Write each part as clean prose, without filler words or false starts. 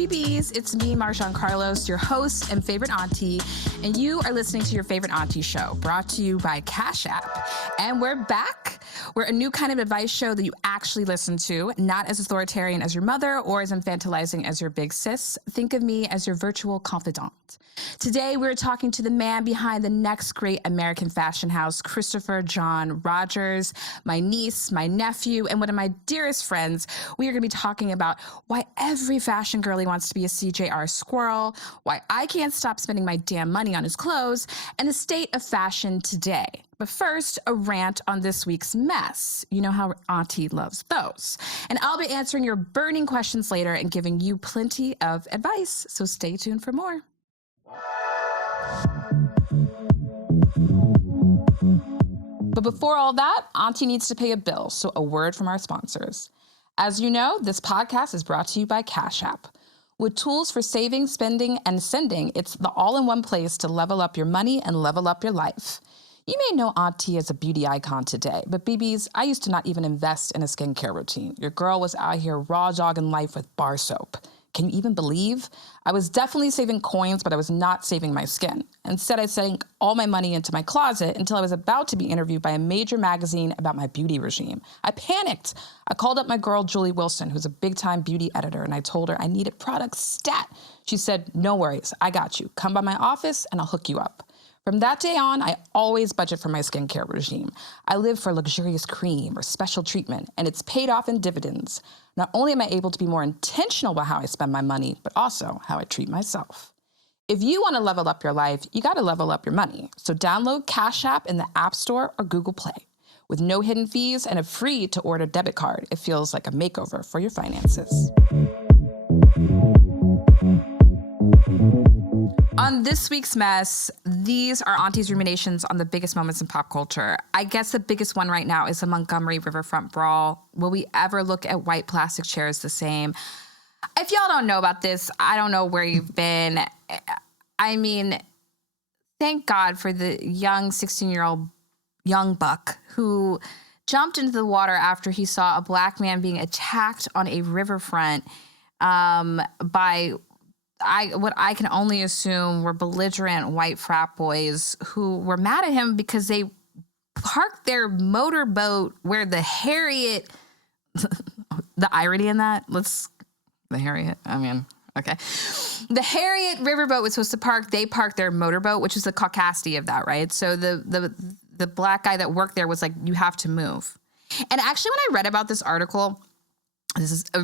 BBs, it's me, Marjon Carlos, your host and favorite auntie, and you are listening to your favorite auntie show, brought to you by Cash App. And we're back. We're a new kind of advice show that you actually listen to, not as authoritarian as your mother or as infantilizing as your big sis. Think of me as your virtual confidant. Today, we're talking to the man behind the next great American fashion house, Christopher John Rogers, my niece, my nephew, and one of my dearest friends. We are going to be talking about why every fashion girlie wants to be a CJR squirrel, why I can't stop spending my damn money on his clothes, and the state of fashion today. But first, a rant on this week's mess. You know how Auntie loves those. And I'll be answering your burning questions later and giving you plenty of advice, so stay tuned for more. But before all that, Auntie needs to pay a bill, so a word from our sponsors. As you know, this podcast is brought to you by Cash App. With tools for saving, spending, and sending, it's the all-in-one place to level up your money and level up your life. You may know Auntie as a beauty icon today, but BBs, I used to not even invest in a skincare routine. Your girl was out here raw dogging life with bar soap. Can you even believe? I was definitely saving coins, but I was not saving my skin. Instead, I sank all my money into my closet until I was about to be interviewed by a major magazine about my beauty regime. I panicked. I called up my girl, Julie Wilson, who's a big-time beauty editor, and I told her I needed products stat. She said, no worries, I got you. Come by my office and I'll hook you up. From that day on, I always budget for my skincare regime. I live for luxurious cream or special treatment, and it's paid off in dividends. Not only am I able to be more intentional about how I spend my money, but also how I treat myself. If you want to level up your life, you got to level up your money. So download Cash App in the App Store or Google Play. With no hidden fees and a free-to-order debit card, it feels like a makeover for your finances. On this week's mess, these are Auntie's ruminations on the biggest moments in pop culture. I guess the biggest one right now is the Montgomery Riverfront Brawl. Will we ever look at white plastic chairs the same? If y'all don't know about this, I don't know where you've been. I mean, thank God for the young 16-year-old young buck who jumped into the water after he saw a black man being attacked on a riverfront by what I can only assume were belligerent white frat boys who were mad at him because they parked their motorboat where the Harriet, the irony in that, the Harriet riverboat was supposed to park. They parked their motorboat, which is the caucasity of that, right? So the black guy that worked there was like, you have to move. And actually, when I read about this article,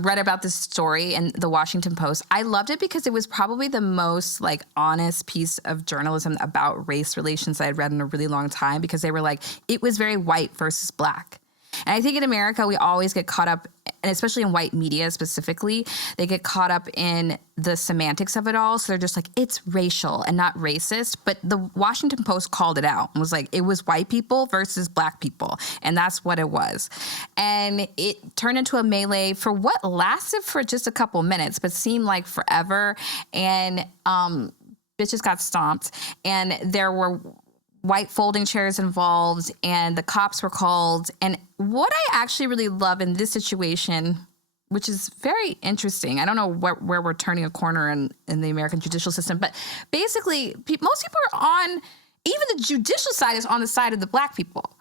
read about this story in the Washington Post, I loved it because it was probably the most like honest piece of journalism about race relations I had read in a really long time, because they were like, it was very white versus black. And I think in America, we always get caught up, and especially in white media specifically, they get caught up in the semantics of it all. So they're just like, it's racial and not racist. But the Washington Post called it out and was like, it was white people versus black people. And that's what it was. And it turned into a melee for what lasted for just a couple minutes, but seemed like forever. And bitches got stomped. And there were white folding chairs involved, and the cops were called. And what I actually really love in this situation, which is very interesting, I don't know where we're turning a corner in the American judicial system, but basically most people are on, even the judicial side is on the side of the black people,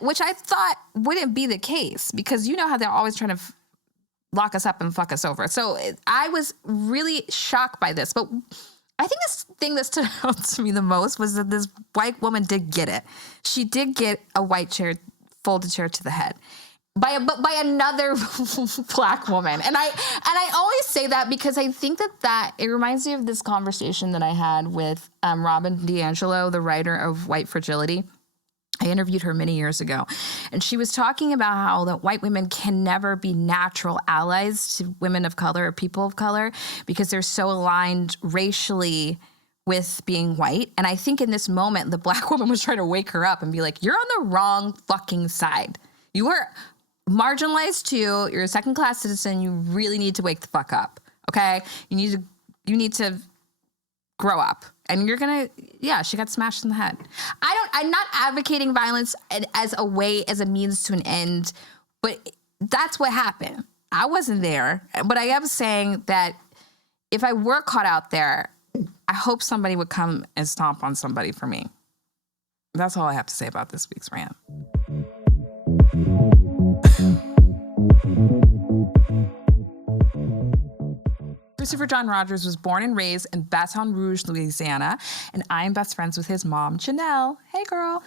which I thought wouldn't be the case, because you know how they're always trying to lock us up and fuck us over. So I was really shocked by this, but I think this thing that stood out to me the most was that this white woman did get it. She did get a white chair, folded chair to the head by another black woman. And I always say that because I think that it reminds me of this conversation that I had with Robin DiAngelo, the writer of White Fragility. I interviewed her many years ago, and she was talking about how that white women can never be natural allies to women of color or people of color because they're so aligned racially with being white. And I think in this moment, the black woman was trying to wake her up and be like, you're on the wrong fucking side. You are marginalized too. You're a second-class citizen. You really need to wake the fuck up, okay? You need to grow up. And you're gonna, she got smashed in the head. I'm not advocating violence as a means to an end, but that's what happened. I wasn't there, but I am saying that if I were caught out there, I hope somebody would come and stomp on somebody for me. That's all I have to say about this week's rant. Christopher John Rogers was born and raised in Baton Rouge, Louisiana, and I am best friends with his mom, Janelle. Hey, girl.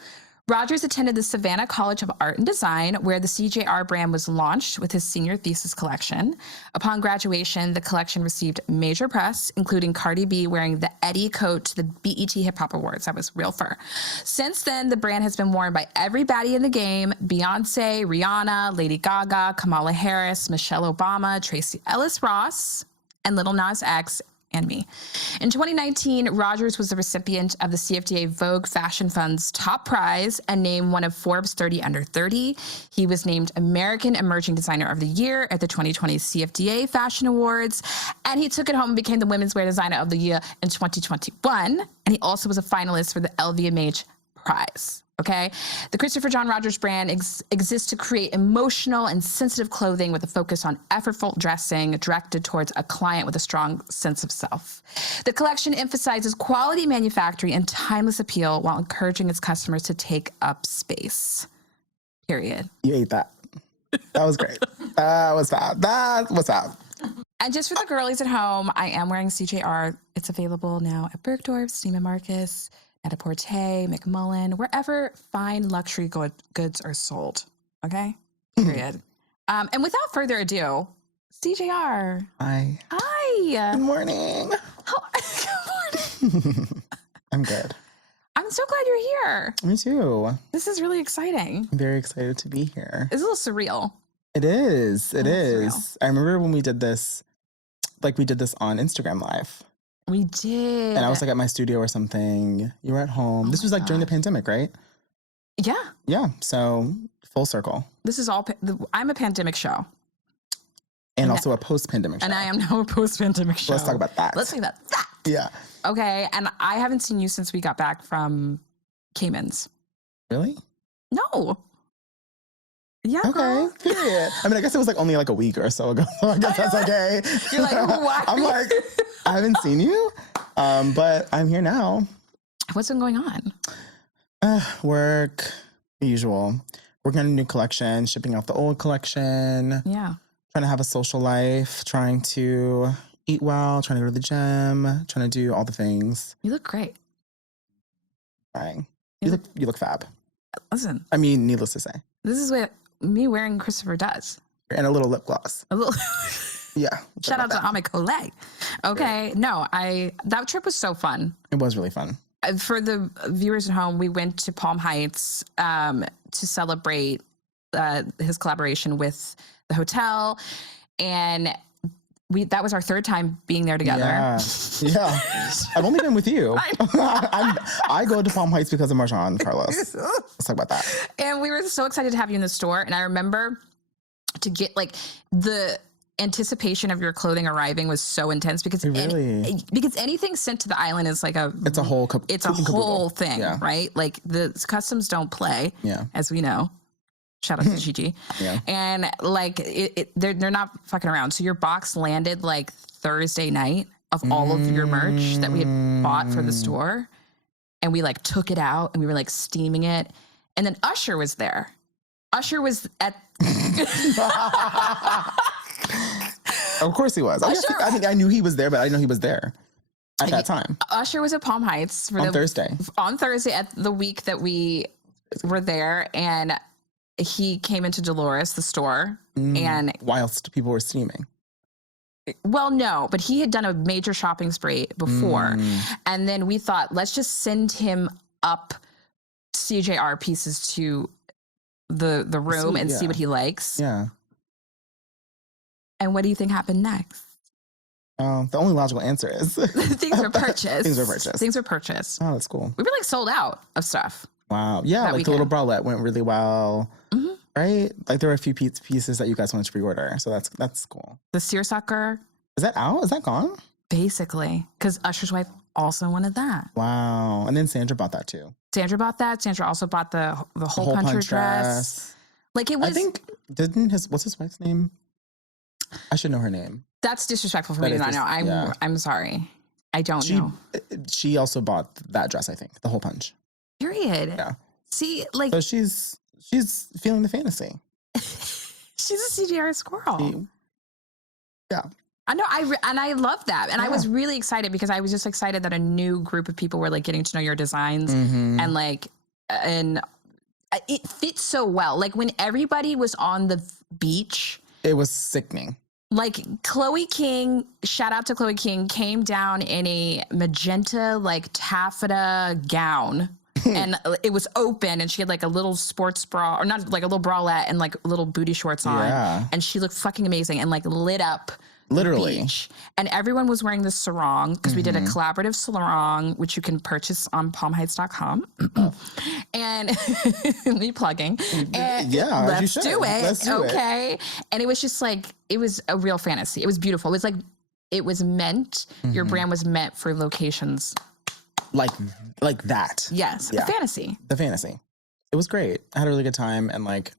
Rogers attended the Savannah College of Art and Design, where the CJR brand was launched with his senior thesis collection. Upon graduation, the collection received major press, including Cardi B wearing the Eddie coat to the BET Hip Hop Awards. That was real fur. Since then, the brand has been worn by every baddie in the game: Beyonce, Rihanna, Lady Gaga, Kamala Harris, Michelle Obama, Tracee Ellis Ross, and Lil Nas X, and me. In 2019, Rogers was the recipient of the CFDA Vogue Fashion Fund's top prize and named one of Forbes 30 Under 30. He was named American Emerging Designer of the Year at the 2020 CFDA Fashion Awards, and he took it home and became the Women's Wear Designer of the Year in 2021, and he also was a finalist for the LVMH prize. Okay. The Christopher John Rogers brand exists to create emotional and sensitive clothing with a focus on effortful dressing directed towards a client with a strong sense of self. The collection emphasizes quality manufacturing and timeless appeal while encouraging its customers to take up space. Period. You ate that. That was great. That was fab. That was fab. And just for the girlies at home, I am wearing CJR. It's available now at Bergdorf's, Neiman Marcus, Net-a-Porter, McMullen, wherever fine luxury goods are sold. Okay? Period. And without further ado, CJR. Hi. Hi. Good morning. Good morning. I'm good. I'm so glad you're here. Me too. This is really exciting. I'm very excited to be here. It's a little surreal. It is. It is. Surreal. I remember when we did this, we did this on Instagram Live. We did. And I was at my studio or something. You were at home. This was during the pandemic, right? Yeah. Yeah. So full circle. This is all, I'm a pandemic show. And also a post-pandemic show. And I am now a post-pandemic show. Let's talk about that. Let's talk about that. Yeah. Okay. And I haven't seen you since we got back from Cayman's. Really? No. Yeah. Okay. Girl. Period. I mean, I guess it was only a week or so ago. So I guess that's okay. You're like, why? I'm like, I haven't seen you, but I'm here now. What's been going on? Work, the usual. Working on a new collection, shipping off the old collection. Yeah. Trying to have a social life, trying to eat well, trying to go to the gym, trying to do all the things. You look great. Trying. You look fab. Listen. I mean, needless to say. This is what me wearing Christopher does. And a little lip gloss. A little. Yeah. Shout out to Ame Colette. Okay. Yeah. No, that trip was so fun. It was really fun. For the viewers at home, we went to Palm Heights to celebrate his collaboration with the hotel. And that was our third time being there together. Yeah. I've only been with you. I go to Palm Heights because of Marjon, Carlos. Let's talk about that. And we were so excited to have you in the store. And I remember to get the anticipation of your clothing arriving was so intense because because anything sent to the island is it's a whole thing, yeah. Right? Like the customs don't play, as we know. Shout out to Gigi. Yeah. And they're not fucking around. So your box landed Thursday night of all of your merch that we had bought for the store. And we took it out and we were steaming it. And then Usher was there. Usher was at Of course he was. I knew he was there, but I didn't know he was there at that time. Usher was at Palm Heights on Thursday. On Thursday at the week that we were there, and he came into Dolores, the store, and whilst people were steaming. Well, no, but he had done a major shopping spree before, and then we thought, let's just send him up CJR pieces to the room and see what he likes. Yeah. And what do you think happened next? The only logical answer is things were purchased. Things were purchased. Oh, that's cool. We were sold out of stuff. Wow. Yeah, the little bralette went really well. Mm-hmm. Right? There were a few pieces that you guys wanted to pre-order, so that's cool. The seersucker. Is that out? Is that gone? Basically, because Usher's wife also wanted that. Wow. And then Sandra bought that too. Sandra bought that. Sandra also bought the hole puncher dress. It was. I think what's his wife's name? I should know her name. That's disrespectful for me to not know. I'm sorry. I don't know. She also bought that dress, I think, the hole punch. Period. Yeah. See, like... So she's feeling the fantasy. She's a CGR squirrel. Yeah. I know. I love that. And I was really excited because I was just excited that a new group of people were like getting to know your designs and like, and it fits so well. Like when everybody was on the beach. It was sickening. Like Chloe King, shout out to Chloe King, came down in a magenta, like taffeta gown. And it was open and she had like a little sports bra, or not like a little bralette and like little booty shorts on. Yeah. And she looked fucking amazing and like lit up. Literally. The beach. And everyone was wearing the sarong because we did a collaborative sarong, which you can purchase on palmheights.com. And me plugging. And let's do it. Let's do it. And it was just like, it was a real fantasy. It was beautiful. It was like, it was meant, your brand was meant for locations. Like that. Yes. Yeah. A fantasy. The fantasy. It was great. I had a really good time. And like,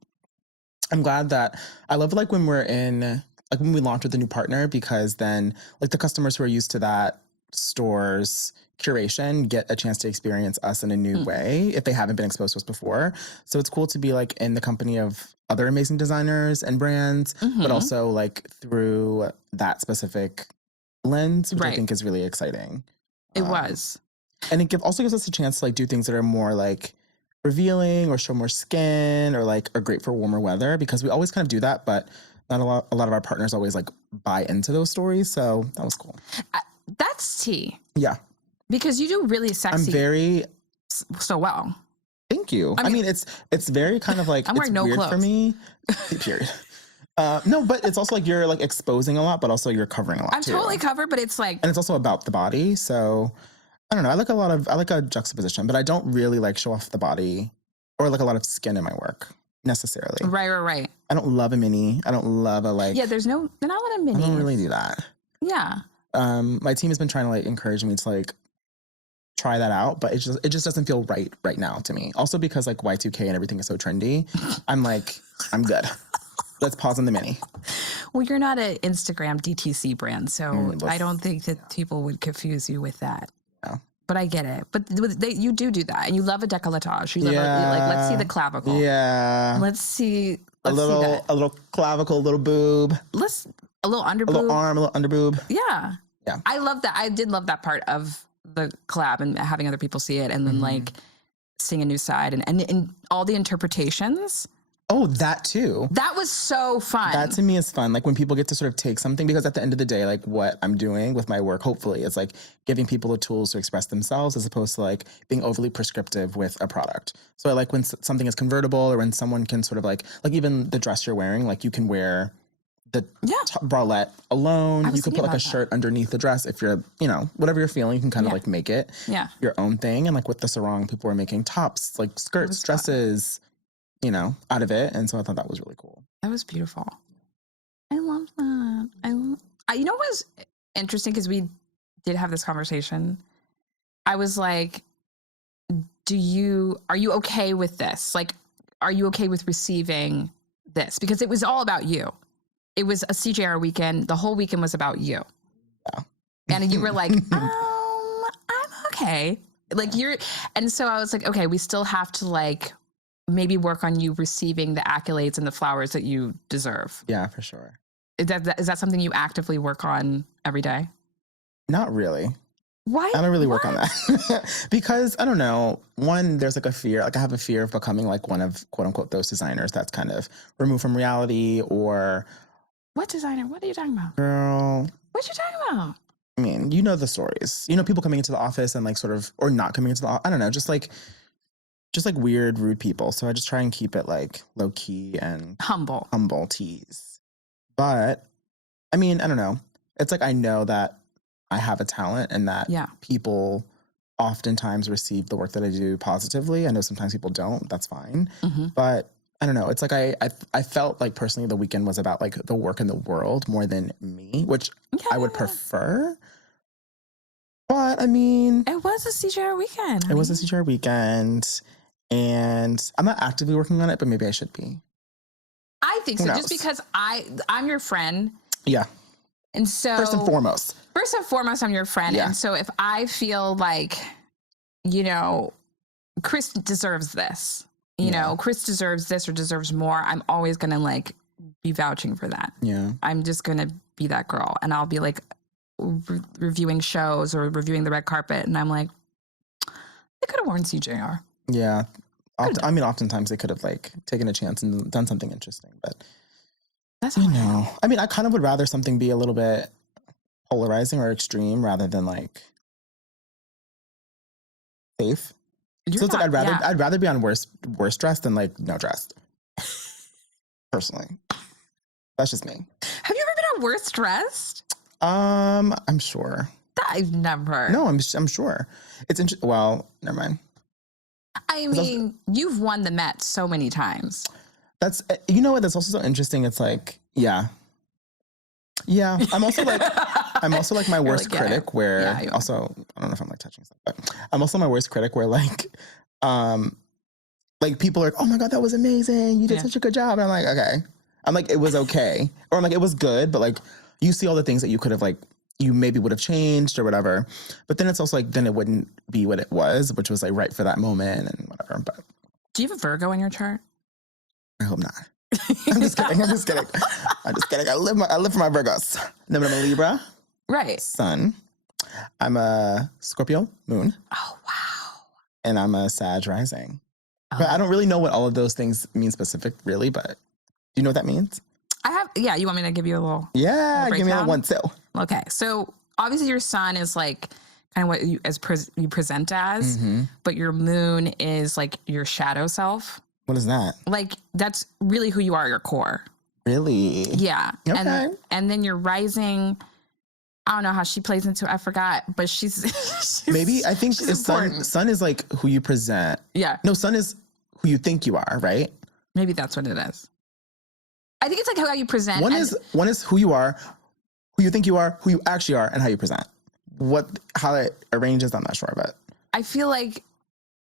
I'm glad that, I love like when we're in, like when we launch with a new partner, because then like the customers who are used to that store's curation get a chance to experience us in a new way if they haven't been exposed to us before. So it's cool to be like in the company of other amazing designers and brands, but also like through that specific lens, which I think is really exciting. It was. And it also gives us a chance to like do things that are more like revealing or show more skin or like are great for warmer weather, because we always kind of do that, but not a lot of our partners always like buy into those stories. So that was cool. That's tea. Yeah. Because you do really sexy. I'm very so well. Thank you. I mean it's very kind of like, I'm wearing no weird clothes. For me. Period. No, but it's also like you're like exposing a lot, but also you're covering a lot. I'm totally covered, but it's like, and it's also about the body. So I don't know. I like a juxtaposition, but I don't really like show off the body or like a lot of skin in my work necessarily. Right. I don't love a mini. I don't love a like. Yeah, they're not a lot of minis. I don't really do that. Yeah. My team has been trying to like encourage me to like try that out, but it just doesn't feel right now to me. Also because like Y2K and everything is so trendy, I'm like, I'm good. Let's pause on the mini. Well, you're not an Instagram DTC brand, so I don't think that people would confuse you with that. No. But I get it. But you do that, and you love a décolletage. You love let's see the clavicle. Yeah. Let's see a little clavicle, a little boob. A little under boob. A little arm, a little under boob. Yeah. Yeah. I love that. I did love that part of the collab and having other people see it, and then like seeing a new side and all the interpretations. Oh, that too. That was so fun. That to me is fun. Like when people get to sort of take something, because at the end of the day, like what I'm doing with my work, hopefully, is like giving people the tools to express themselves as opposed to like being overly prescriptive with a product. So I like when something is convertible, or when someone can sort of like even the dress you're wearing, like you can wear the bralette alone. You could put like a shirt underneath the dress if you're, whatever you're feeling, you can kind of like make it your own thing. And like with the sarong, people were making tops, like skirts, dresses, out of it. And so I thought that was really cool. That was beautiful. I love that. You know what was interesting, because we did have this conversation. I was like, are you okay with this? Like, are you okay with receiving this? Because it was all about you. It was a CJR weekend. The whole weekend was about you. Yeah. And you were like, I'm okay. Like and so I was like, okay, we still have to like maybe work on you receiving the accolades and the flowers that you deserve. Yeah, for sure. Is that something you actively work on every day? Not really. Why? I don't really work on that. Because I don't know. One, there's like a fear. Like I have a fear of becoming like one of quote unquote those designers that's kind of removed from reality. Or what designer? What are you talking about? Girl. What you talking about? I mean, the stories. People coming into the office and like sort of, or not coming into the office. I don't know, just like weird, rude people. So I just try and keep it like low key and humble tease. But I mean, I don't know. It's like, I know that I have a talent and that people oftentimes receive the work that I do positively. I know sometimes people don't. That's fine. But I don't know. It's like I felt like personally the weekend was about like the work in the world more than me, which I would prefer. But I mean, it was a CJR weekend. It was a CJR weekend, and I'm not actively working on it, but maybe I should be. I think so, just because I'm your friend. Yeah. And so First and foremost, I'm your friend. Yeah. And so if I feel like, you know, Chris deserves this, you know, Chris deserves this or deserves more, I'm always going to like be vouching for that. Yeah. I'm just going to be that girl. And I'll be like reviewing shows or reviewing the red carpet. And I'm like, they could have worn CJR. Yeah. Oftentimes they could have like taken a chance and done something interesting, but that's you know, I mean, I kind of would rather something be a little bit polarizing or extreme rather than like safe. So it's like I'd rather be on worse dressed than like no dressed. Personally, that's just me. Have you ever been on worse dressed? I'm sure. I've never. No, I'm sure. It's interesting. Well, never mind. I mean, you've won the Met so many times. That's, you know what? That's also so interesting. It's like, yeah. I'm also like my worst critic where also, I don't know if I'm like touching stuff, but I'm also my worst critic where like people are like, oh my God, that was amazing. You did such a good job. And I'm like, okay. I'm like, it was okay. Or I'm like, it was good. But like, you see all the things that you could have like, you maybe would have changed or whatever. But then it's also like, then it wouldn't be what it was, which was like right for that moment and whatever. But do you have a Virgo in your chart? I hope not. I'm just kidding. I live for my Virgos. Then I'm a Libra. Right. Sun. I'm a Scorpio moon. Oh, wow. And I'm a Sag rising. Oh. But I don't really know what all of those things mean specific, really, but do you know what that means? You want me to give you a little give me a one too. Okay. So obviously your sun is like kind of what you present as, but your moon is like your shadow self. What is that? Like, that's really who you are, your core. Really? Yeah. Okay. And then your rising, I don't know how she plays into it. I forgot, but she's maybe I think sun is like who you present. Yeah. No, sun is who you think you are, right? Maybe that's what it is. I think it's like how you present. One is who you are, who you think you are, who you actually are, and how you present. How it arranges, I'm not sure, but I feel like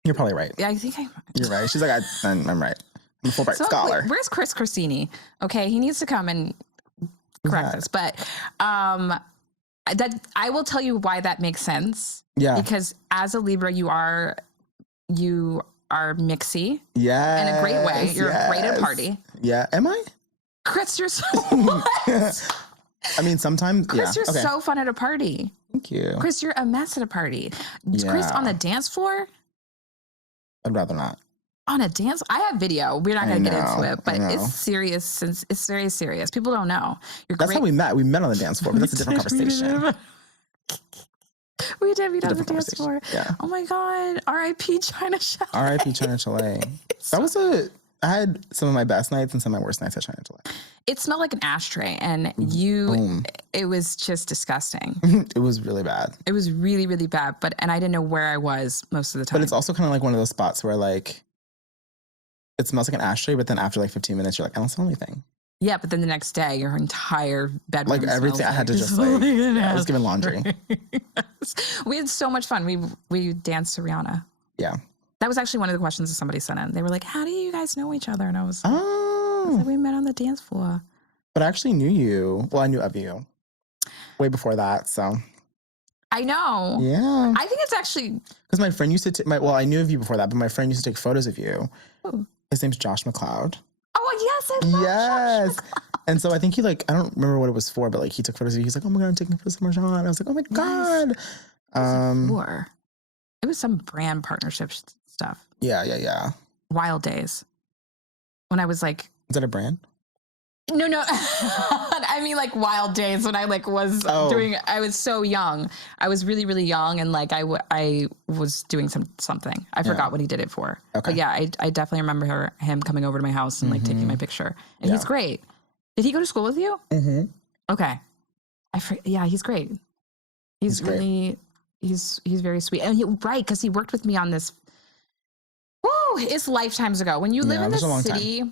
you're probably right. Yeah, I think you're right. She's like, I'm right. I'm a Fulbright scholar. Where's Chris Corsini? Okay, he needs to come and correct us. But that I will tell you why that makes sense. Yeah. Because as a Libra, you are mixy. Yeah. In a great way. You're great at a party. Yeah. Am I? Chris, you're so what? I mean, sometimes. Chris, you're so fun at a party. Thank you. Chris, you're a mess at a party. Yeah. Chris, on the dance floor? I'd rather not. On a dance? I have video. We're not going to get into it, but it's serious. It's very serious. People don't know. That's how we met. We met on the dance floor, but that's a different conversation. We did meet on the dance floor. Yeah. Oh my God. R.I.P. China Chalet. R.I.P. China Chalet. I had some of my best nights and some of my worst nights at China Chalet. It smelled like an ashtray, and it was just disgusting. It was really bad. It was really, really bad, and I didn't know where I was most of the time. But it's also kind of like one of those spots where like, it smells like an ashtray, but then after like 15 minutes, you're like, I don't smell anything. Yeah, but then the next day, your entire bedroom like everything, I had to just like, I was giving laundry. Yes. We had so much fun. We danced to Rihanna. Yeah. That was actually one of the questions that somebody sent in. They were like, how do you guys know each other? And I was like, we met on the dance floor. But I actually knew you. Well, I knew of you way before that, so. I know. Yeah. I think it's actually. Because my friend used to, I knew of you before that, but my friend used to take photos of you. Ooh. His name's Josh McLeod. Oh, yes, I love Josh McLeod. And so I think he I don't remember what it was for, but like he took photos of you. He's like, oh my God, I'm taking photos of Marjon. I was like, oh my God. It was some brand partnership stuff. Yeah. Wild days. When I was like. Is that a brand? No. I mean, like wild days when I was doing. I was so young. I was really, really young, and like I was doing something. I forgot what he did it for. Okay. But yeah, I definitely remember him coming over to my house and like taking my picture. And he's great. Did he go to school with you? Mm-hmm. Okay. He's great. He's really. He's very sweet, and because he worked with me on this. Woo! It's lifetimes ago. When you live in the city.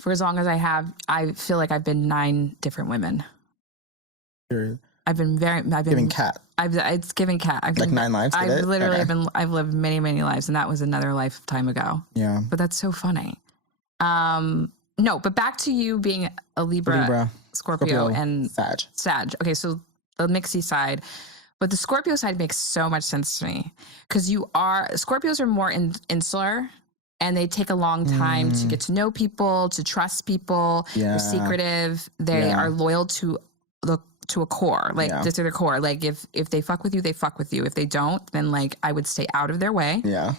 For as long as I have, I feel like I've been 9 different women. I've been giving cat. It's giving cat. I've like 9 lives. I've literally I've lived many, many lives, and that was another lifetime ago. Yeah. But that's so funny. No, but back to you being a Libra. Scorpio and Sag. Okay, so the mixy side. But the Scorpio side makes so much sense to me because Scorpios are more insular and they take a long time to get to know people, to trust people. They're secretive. They are loyal to a core. Like this are their core. Like if they fuck with you, they fuck with you. If they don't, then like I would stay out of their way. Yeah.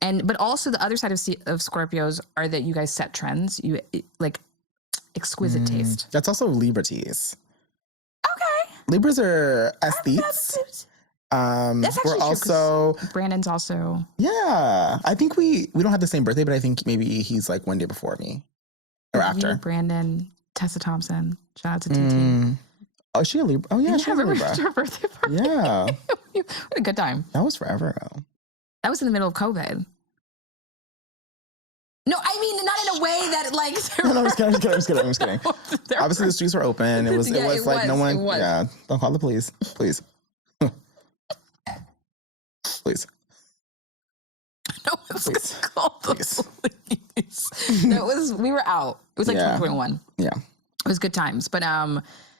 But also the other side of Scorpios are that you guys set trends. You like exquisite taste. That's also Liberties. Okay. Libras are aesthetes. That's actually we're also Brandon's also. Yeah. I think we don't have the same birthday, but I think maybe he's like one day before me. Or after. Brandon, Tessa Thompson. Shout out to TT. Oh, is she a Libra? Oh yeah, she's a Libra. Her birthday party. Yeah. What a good time. That was forever ago. That was in the middle of COVID. No, I mean not in a way that like. No, I'm just kidding. Obviously, the streets were open. It was like no one. Yeah, don't call the police, please. Please. No one's called the police. We were out. It was like 2021. Yeah, it was good times, but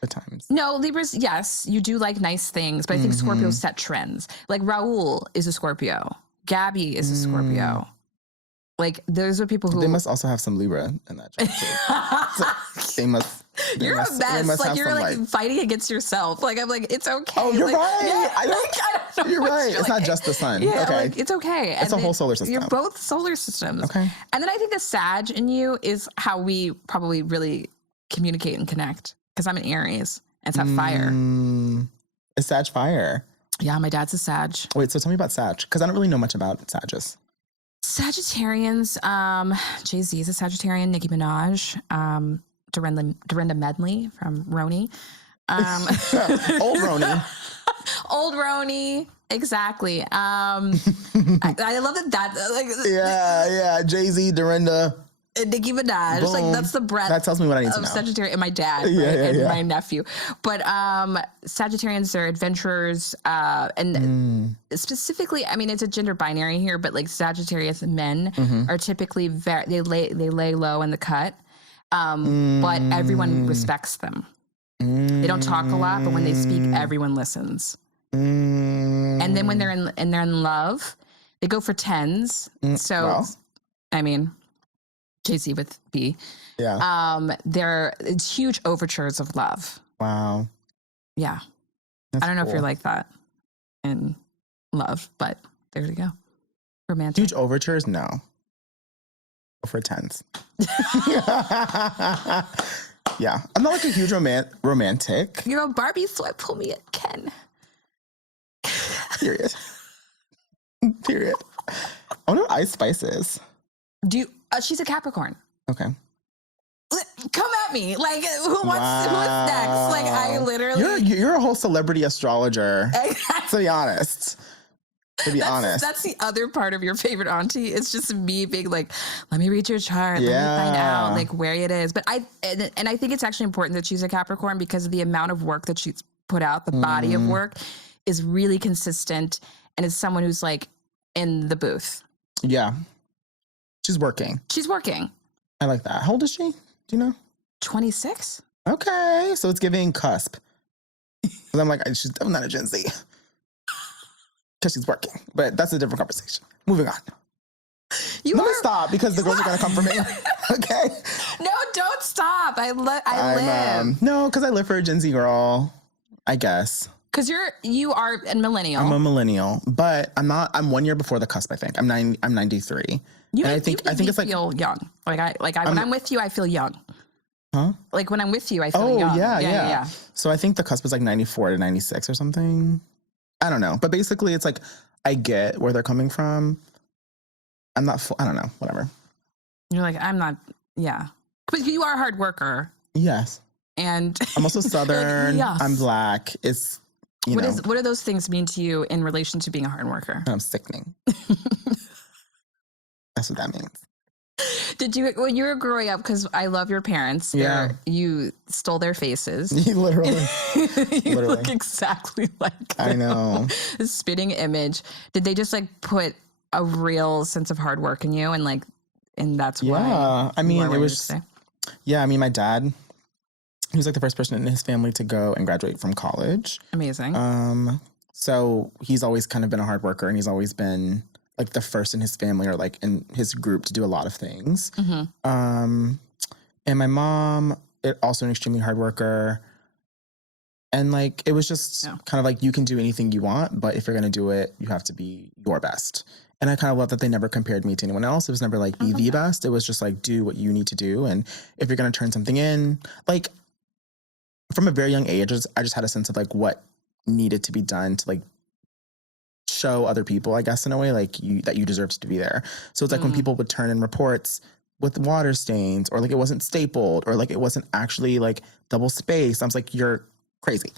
good times. No, Libras, yes, you do like nice things, but I think Scorpios set trends. Like Raul is a Scorpio. Gabby is a Scorpio. Like those are people who they must also have some Libra in that job too. So they must. You're a mess. Like you're like fighting against yourself. Like I'm like it's okay. Oh, you're like, right. Yeah, I don't know. You're right. It's not just the sun. Yeah, okay. like it's okay. It's a whole solar system. You're both solar systems. Okay. And then I think the Sag in you is how we probably really communicate and connect because I'm an Aries and it's that fire. It's Sag fire. Yeah, my dad's a Sag. Wait, so tell me about Sag because I don't really know much about Sages. Sagittarians, Jay-Z is a Sagittarian, Nicki Minaj, Nerenda Medley from Roni. Old Roni. Old Roni, exactly. I love that like yeah, Jay-Z, Nerenda. Nicki Minaj, Boom. like that's the breadth. That tells me what I need to know. Sagittarius and my dad, and my nephew. But Sagittarians are adventurers, and specifically, I mean, it's a gender binary here, but like Sagittarius men are typically they lay low in the cut, but everyone respects them. They don't talk a lot, but when they speak, everyone listens. And then when they're in love, they go for tens. So, I mean. Jay-Z with B. Yeah. It's huge overtures of love. Wow. Yeah. That's I don't know cool. if you're like that in love, but there you go. Romantic. Huge overtures? No. Go for tens. Yeah. I'm not like a huge romantic. You're a Barbie, so I pull me a Ken. Period. I wonder what Ice Spice is. She's a Capricorn. Okay. Come at me. Like, who wants next? Like, I literally... You're a whole celebrity astrologer, to be honest. That's the other part of your favorite auntie. It's just me being like, let me read your chart. Let me find out like where it is. But I think it's actually important that she's a Capricorn because of the amount of work that she's put out, the body of work is really consistent. And it's someone who's like in the booth. Yeah. She's working. I like that. How old is she? Do you know? 26. Okay. So it's giving cusp. Because I'm like, she's definitely not a Gen Z. Because she's working. But that's a different conversation. Moving on. Let me stop because the girls are going to come for me. Okay? No, don't stop. I live. No, because I live for a Gen Z girl, I guess. Because you are a millennial. I'm a millennial, but I'm not. I'm 1 year before the cusp. I think I'm 93. I think it's like feel young. When I'm with you, I feel young. Huh? Like when I'm with you, I feel young. Yeah. So I think the cusp is like 94 to 96 or something. I don't know, but basically it's like I get where they're coming from. I'm not. I don't know. Whatever. You're like I'm not. Yeah, but you are a hard worker. Yes. And I'm also Southern. Yes. I'm Black. It's. What do those things mean to you in relation to being a hard worker? I'm sickening. That's what that means. Did you, when you were growing up, because I love your parents, you stole their faces. Literally. You look exactly like them. I know. A spitting image. Did they just like put a real sense of hard work in you and that's why? Yeah. I mean, it was, Yeah, I mean, my dad, he was like the first person in his family to go and graduate from college. Amazing. So he's always kind of been a hard worker, and he's always been like the first in his family or like in his group to do a lot of things. And my mom, also an extremely hard worker. And like, it was just kind of like, you can do anything you want, but if you're going to do it, you have to be your best. And I kind of love that they never compared me to anyone else. It was never like, be the best. It was just like, do what you need to do. And if you're going to turn something in, like from a very young age, I just had a sense of like what needed to be done to like show other people, I guess, in a way, like that you deserved to be there. So it's like when people would turn in reports with water stains, or like it wasn't stapled, or like it wasn't actually like double spaced, I was like, you're crazy.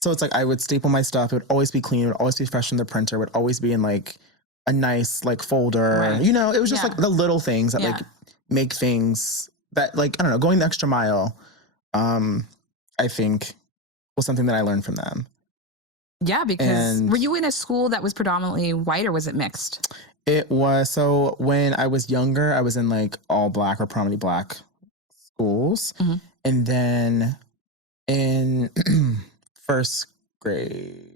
So it's like I would staple my stuff. It would always be clean. It would always be fresh from the printer. It would always be in like a nice like folder. Right. You know, it was just like the little things that like make things that like, I don't know, going the extra mile, I think was something that I learned from them. Yeah, because were you in a school that was predominantly white, or was it mixed? It was, so when I was younger, I was in like all black or prominently black schools. And then in first grade,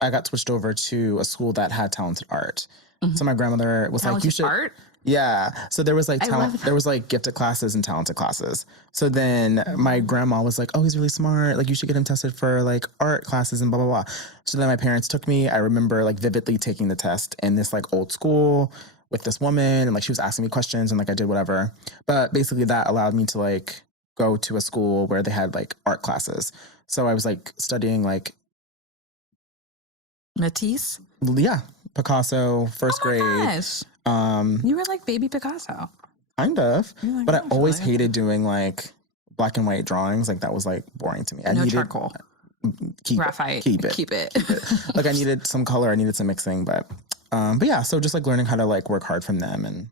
I got switched over to a school that had talented art. So my grandmother was like, you should art? Yeah. So there was like there was like gifted classes and talented classes. So then my grandma was like, oh, he's really smart. Like, you should get him tested for like art classes and blah, blah, blah. So then my parents took me. I remember like vividly taking the test in this like old school with this woman. And like, she was asking me questions and like I did whatever. But basically that allowed me to like go to a school where they had like art classes. So I was like studying like Matisse? Yeah. Picasso, first grade. Gosh. You were like baby Picasso. Kind of. Like, but I always hated doing like black and white drawings. Like that was like boring to me. I needed charcoal. Graphite. Keep it. Like I needed some color. I needed some mixing. But yeah, so just like learning how to like work hard from them. And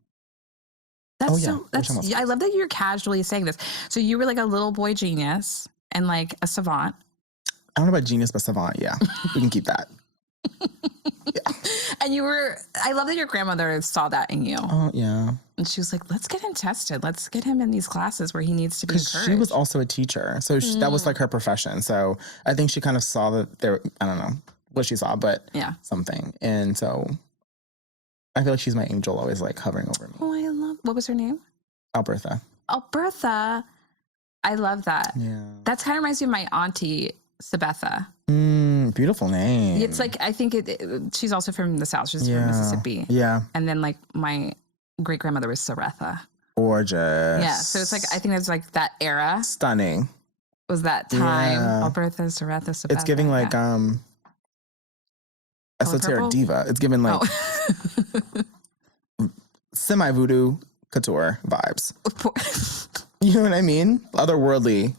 I love that you're casually saying this. So you were like a little boy genius and like a savant. I don't know about genius, but savant. Yeah, we can keep that. Yeah. And I love that your grandmother saw that in you. Oh, yeah. And she was like, let's get him tested. Let's get him in these classes where he needs to be encouraged. She was also a teacher. So that was like her profession. So I think she kind of saw that there, I don't know what she saw, but something. And so I feel like she's my angel, always like hovering over me. Oh, what was her name? Albertha. Albertha. I love that. Yeah. That kind of reminds me of my auntie, Sabetha. Beautiful name. It's like, I think she's also from the South. She's from Mississippi. Yeah. And then like my great grandmother was Saretha. Gorgeous. Yeah. So it's like, I think it's like that era. Stunning. Was that time. Albertha, Saretha, Sabetha. It's giving like, esoteric diva. It's giving like semi-voodoo couture vibes. You know what I mean? Otherworldly.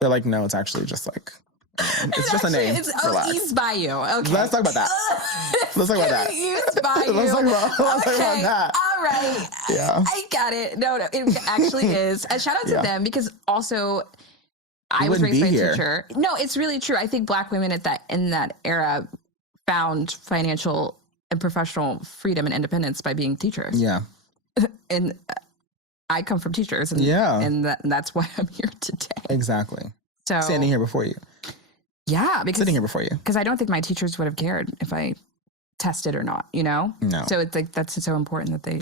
They're like, no, it's actually just like, it's just actually, a name. It's East Bayou. Okay. Let's talk about that. Let's talk about that. East Bayou. Let's talk about that. All right. Yeah. I got it. No, it actually is. And shout out to them, because also I was raised by a teacher. No, it's really true. I think Black women in that era found financial and professional freedom and independence by being teachers. Yeah. And I come from teachers, and that's why I'm here today. Exactly. So standing here before you. Yeah, sitting here before you. Because I don't think my teachers would have cared if I tested or not. You know. No. So it's like that's so important that they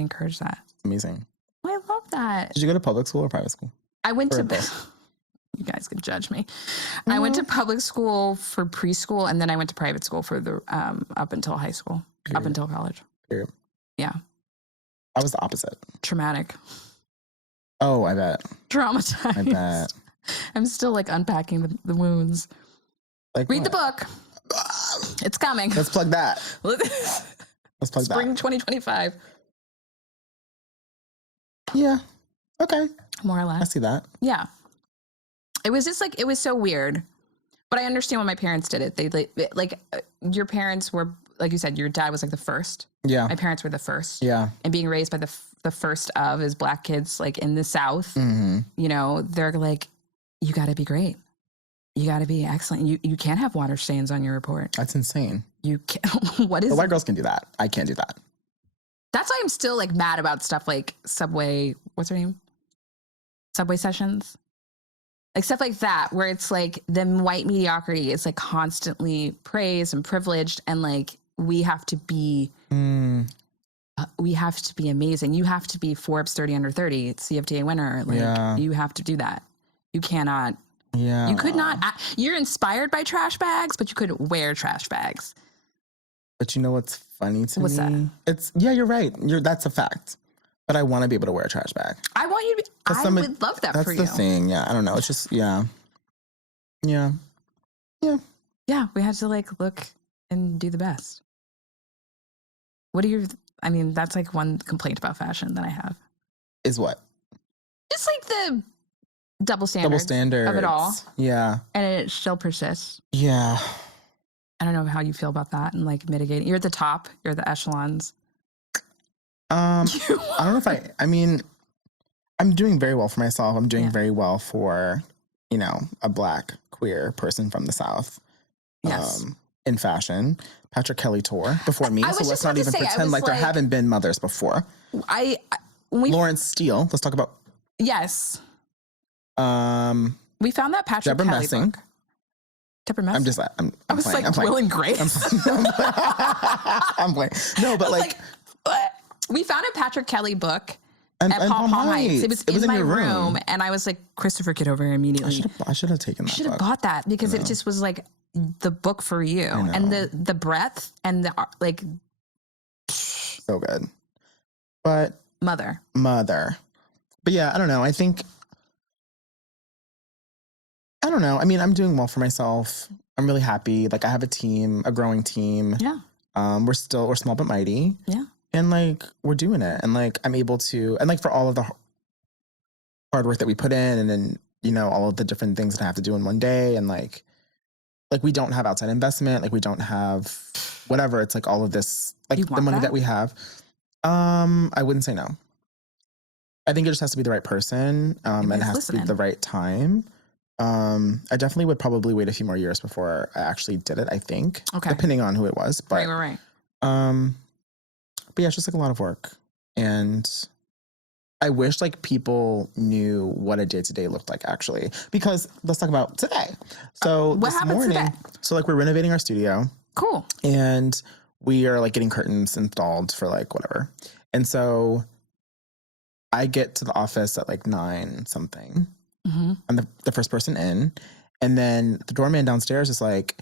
encourage that. Amazing. I love that. Did you go to public school or private school? I went to. You guys can judge me. I went to public school for preschool, and then I went to private school for the up until high school, up until college. Period. Yeah. I was the opposite. Traumatic. Oh, I bet. Traumatized. I bet. I'm still like unpacking the wounds. Like read the book. It's coming. Let's plug that. Let's plug Spring that. 2025. Yeah. Okay. More or less. I see that. Yeah. It was just like, it was so weird. But I understand why my parents did it. They like your parents were, like you said, your dad was like the first. Yeah. My parents were the first. Yeah. And being raised by the first of as Black kids, like in the South, you know, they're like, you got to be great. You got to be excellent. You can't have water stains on your report. That's insane. You can't. What is the white girls can do that. I can't do that. That's why I'm still like mad about stuff like Subway. What's her name? Subway Sessions. Like stuff like that, where it's like the white mediocrity is like constantly praised and privileged, and like we have to be amazing. You have to be Forbes 30 under 30 CFDA winner. Like you have to do that. You cannot. Yeah. You could not. You're inspired by trash bags, but you couldn't wear trash bags. But you know what's funny to me? What's that? It's you're right. That's a fact. But I want to be able to wear a trash bag. I want you to be. I would love that for you. That's the thing. Yeah. I don't know. It's just Yeah. We had to like look and do the best. What are your? I mean, that's like one complaint about fashion that I have. Is what? Just like the double standards of it all. Yeah. And it still persists. Yeah. I don't know how you feel about that and like mitigating. You're at the top. You're the echelons. I don't know if I mean, I'm doing very well for myself. I'm doing very well for, a Black queer person from the South. Yes. In fashion. Patrick Kelly tour before me. So let's not even pretend like there haven't been mothers before. Lawrence Steele. Let's talk about. Yes. We found that Patrick Deborah Kelly Messing. book. Deborah Messing. I'm just like, I was playing. like, Will and Grace. I'm playing. No, but like what? We found a Patrick Kelly book at Palm Heights. It was in my room. And I was like, Christopher, get over here immediately. I should have taken that. Should have bought that because it just was like the book for you. And the breadth and the like. So good. But Mother. But yeah, I don't know. I don't know. I mean, I'm doing well for myself. I'm really happy. Like I have a growing team. Yeah. We're small but mighty. Yeah. And like we're doing it. And like I'm able to, and like for all of the hard work that we put in, and then all of the different things that I have to do in one day, and like we don't have outside investment, like we don't have whatever. It's like all of this, like the money that we have. I wouldn't say no. I think it just has to be the right person, and it has to be the right time. I definitely would probably wait a few more years before I actually did it, I think. Okay. Depending on who it was. But, right. But yeah, it's just like a lot of work. And I wish like people knew what a day-to-day looked like actually. Because let's talk about today. So what happened today? So like we're renovating our studio. Cool. And we are like getting curtains installed for like whatever. And so I get to the office at like 9 something. Mm-hmm. I'm the first person in. And then the doorman downstairs is like,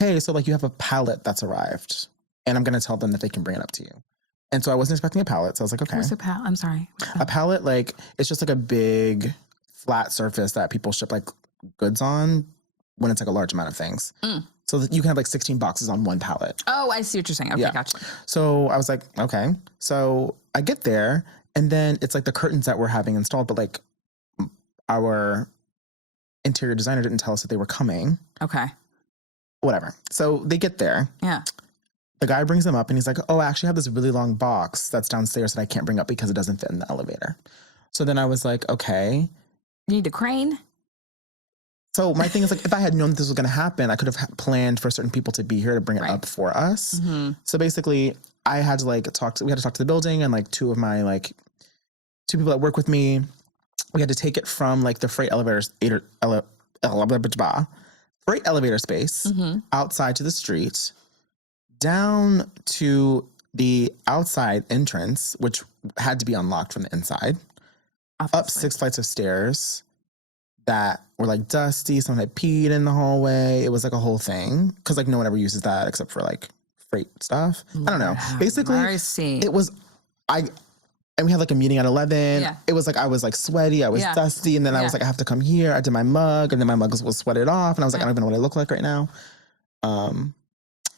hey, so like you have a pallet that's arrived. And I'm going to tell them that they can bring it up to you. And so I wasn't expecting a pallet. So I was like, okay. What's a pallet? I'm sorry. A pallet, like, it's just like a big flat surface that people ship like goods on when it's like a large amount of things. So that you can have like 16 boxes on one pallet. Oh, I see what you're saying. Okay, gotcha. So I was like, okay. So I get there and then it's like the curtains that we're having installed, but like our interior designer didn't tell us that they were coming. Okay. Whatever. So they get there. Yeah. The guy brings them up and he's like, oh, I actually have this really long box that's downstairs that I can't bring up because it doesn't fit in the elevator. So then I was like, okay. You need a crane? So my thing is like, if I had known this was going to happen, I could have planned for certain people to be here to bring it up for us. Mm-hmm. So basically I had to like we had to talk to the building, and like two people that work with me, we had to take it from like the freight elevator space outside to the street, down to the outside entrance, which had to be unlocked from the inside, up 6 flights of stairs that were like dusty. Someone had peed in the hallway. It was like a whole thing because like no one ever uses that except for like freight stuff. I don't know. Basically, it was and we had like a meeting at 11. Yeah. It was like I was like sweaty. I was dusty, and then I was like, I have to come here. I did my mug, and then my mug was sweated off, and I was like, I don't even know what I look like right now.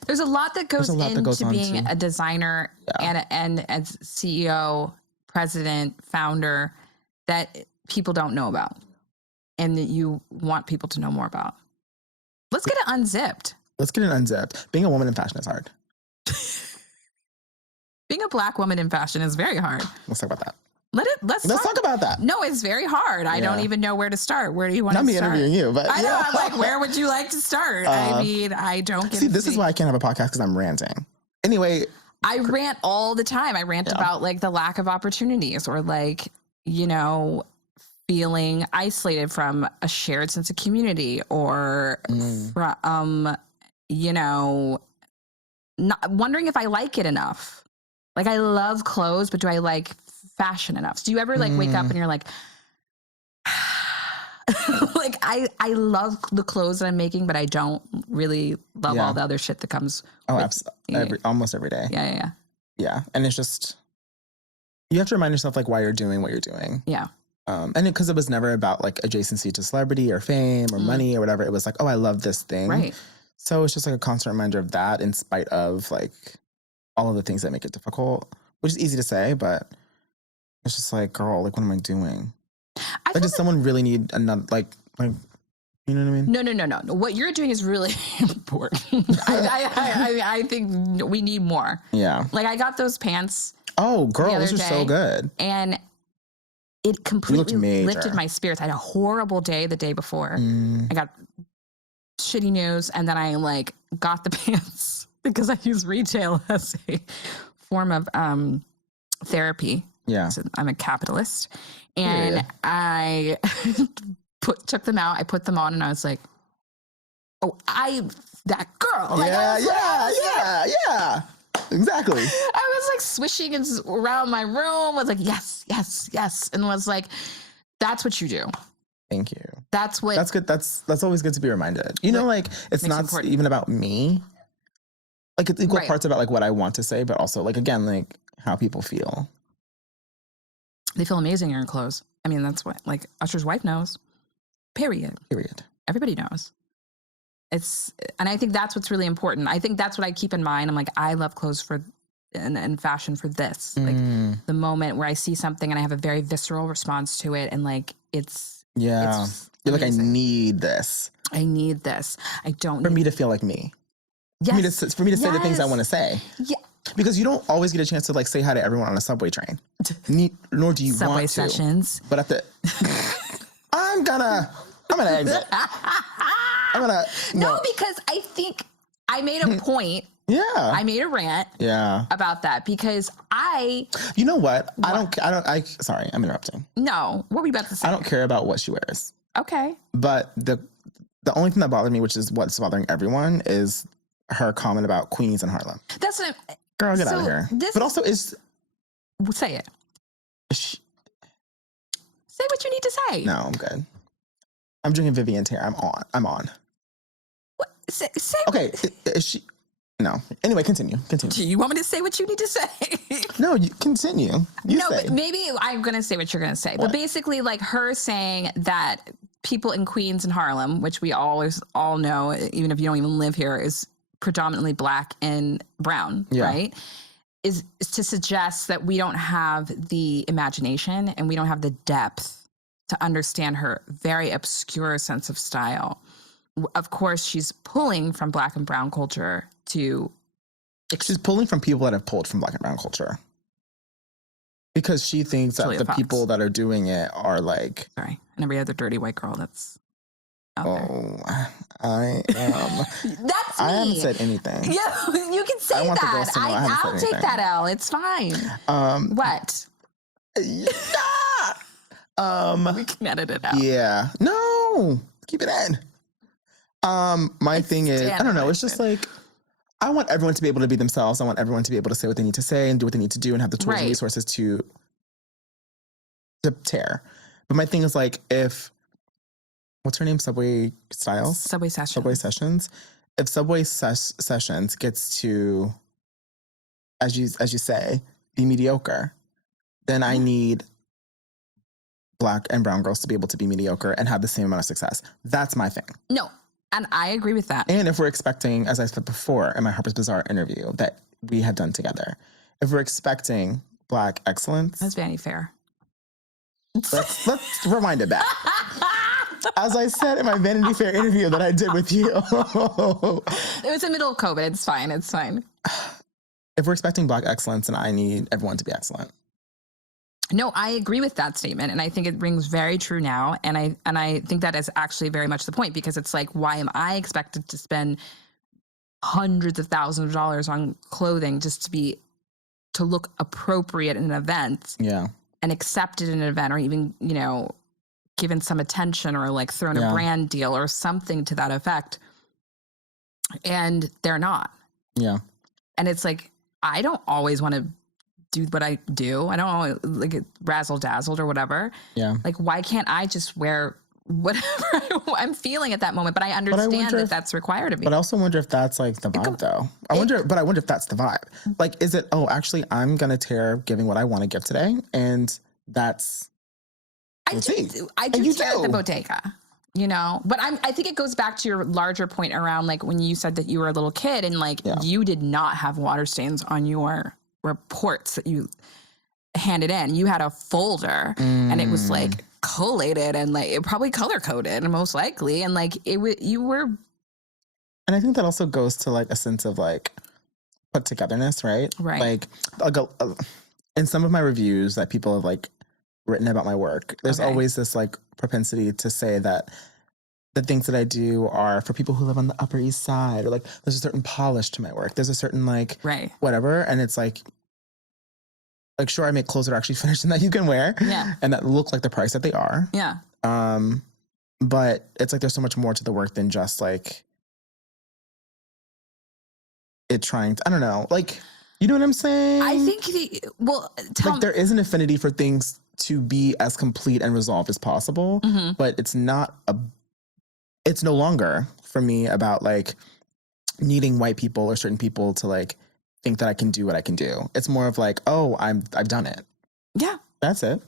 There's a lot that goes into being a designer and as CEO, president, founder that people don't know about and that you want people to know more about. Let's get it unzipped. Being a woman in fashion is hard. Being a Black woman in fashion is very hard. Let's talk about that. Let's talk about that. No, it's very hard. I don't even know where to start. Where do you want to start? Not me interviewing you, but I know. I'm like, where would you like to start? I mean, I don't get. See, this is why I can't have a podcast because I'm ranting. Anyway, I rant all the time. I rant about like the lack of opportunities or like, you know, feeling isolated from a shared sense of community or from, you know, not wondering if I like it enough. Like I love clothes, but do I like fashion enough? So do you ever like wake up and you're like, like I love the clothes that I'm making, but I don't really love all the other shit that comes. Almost every day. Yeah. And it's just, you have to remind yourself like why you're doing what you're doing. Yeah. And because it was never about like adjacency to celebrity or fame or money or whatever. It was like, oh, I love this thing. Right. So it's just like a constant reminder of that in spite of like all of the things that make it difficult, which is easy to say, but it's just like, girl, like, what am I doing? Like, does someone really need another, like, you know what I mean? No. What you're doing is really important. I think we need more. Yeah. Like, I got those pants. Oh, girl, those are so good. And it completely lifted my spirits. I had a horrible day the day before. I got shitty news, and then I, like, got the pants because I use retail as a form of therapy. Yeah. So I'm a capitalist. And I took them out, I put them on, and I was like, oh, that girl. Like, yeah. Exactly. I was like swishing around my room. I was like, yes. And was like, that's what you do. Thank you. That's good. That's always good to be reminded. You know, like, it's not even about me. Like, it's equal parts about like what I want to say, but also like, again, like how people feel. They feel amazing in your clothes. I mean, that's what, like, Usher's wife knows. Period. Everybody knows. And I think that's what's really important. I think that's what I keep in mind. I'm like, I love clothes and fashion for this. Like, the moment where I see something and I have a very visceral response to it, and like, it's you're like, I need this. I don't for me to feel like me. Yes. For me to say the things I want to say. Yeah. Because you don't always get a chance to like say hi to everyone on a subway train, nor do you subway want to. Sessions. But at the, I'm gonna exit. No, because I think I made a point. Yeah. I made a rant. Yeah. About that because You know what? Sorry, I'm interrupting. No. What were you about to say? I don't care about what she wears. Okay. But the only thing that bothered me, which is what's bothering everyone, is her comment about Queens and Harlem. That's what Girl, get out of here. But also say it. Say what you need to say. No, I'm good. I'm drinking Vivian's hair. I'm on. What? Say okay. Is she? No. Anyway, continue. Do you want me to say what you need to say? No, you continue. But maybe I'm going to say what you're going to say. What? But basically, like, her saying that people in Queens and Harlem, which we all know, even if you don't even live here, is predominantly Black and brown, right? Is to suggest that we don't have the imagination and we don't have the depth to understand her very obscure sense of style. Of course, she's pulling from Black and brown culture to... She's pulling from people that have pulled from Black and brown culture. Because she thinks that the people that are doing it are like... Sorry, and every other dirty white girl that's out there. I am... That's me. I haven't said anything. Yeah, you can say that. I'll take that L. It's fine. What? Yeah. We can edit it out. Yeah. No. Keep it in. My thing is, I don't know. It's just like, I want everyone to be able to be themselves. I want everyone to be able to say what they need to say and do what they need to do and have the tools and resources to tear. But my thing is like, what's her name? Subway Styles? Subway Sessions. Subway Sessions. If Subway Sessions gets to, as you say, be mediocre, then I need Black and brown girls to be able to be mediocre and have the same amount of success. That's my thing. No, and I agree with that. And if we're expecting, as I said before in my Harper's Bazaar interview that we had done together, if we're expecting Black excellence... That's Vanity Fair. Let's rewind it back. As I said in my Vanity Fair interview that I did with you. It was the middle of COVID. It's fine. If we're expecting Black excellence, then I need everyone to be excellent. No, I agree with that statement. And I think it rings very true now. And I think that is actually very much the point, because it's like, why am I expected to spend hundreds of thousands of dollars on clothing just to be to look appropriate in an event Yeah. and accepted in an event, or even, you know, given some attention, or like thrown a brand deal or something to that effect. And they're not. Yeah. And it's like, I don't always want to do what I do. I don't always like it razzle dazzled or whatever. Yeah. Like, why can't I just wear whatever I'm feeling at that moment? But I understand that that's required of me. But I also wonder if that's like the vibe though. I wonder if that's the vibe. Like, is it, oh, actually I'm going to tear giving what I want to give today. And that's, I do tear at the bodega, you know, but I think it goes back to your larger point around like when you said that you were a little kid and like you did not have water stains on your reports that you handed in. You had a folder and it was like collated and like it probably color coded most likely. And like you were. And I think that also goes to like a sense of like put togetherness, right? Right. Like I'll go, in some of my reviews that people have like written about my work, there's always this like propensity to say that the things that I do are for people who live on the Upper East Side, or like there's a certain polish to my work. There's a certain like whatever. And it's like sure, I make clothes that are actually finished and that you can wear and that look like the price that they are. Yeah. But it's like there's so much more to the work than just like it trying to, I don't know, like, you know what I'm saying? I think there is an affinity for things to be as complete and resolved as possible, but it's no longer for me about like needing white people or certain people to like think that I can do what I can do. It's more of like, oh, I've done it. Yeah. That's it.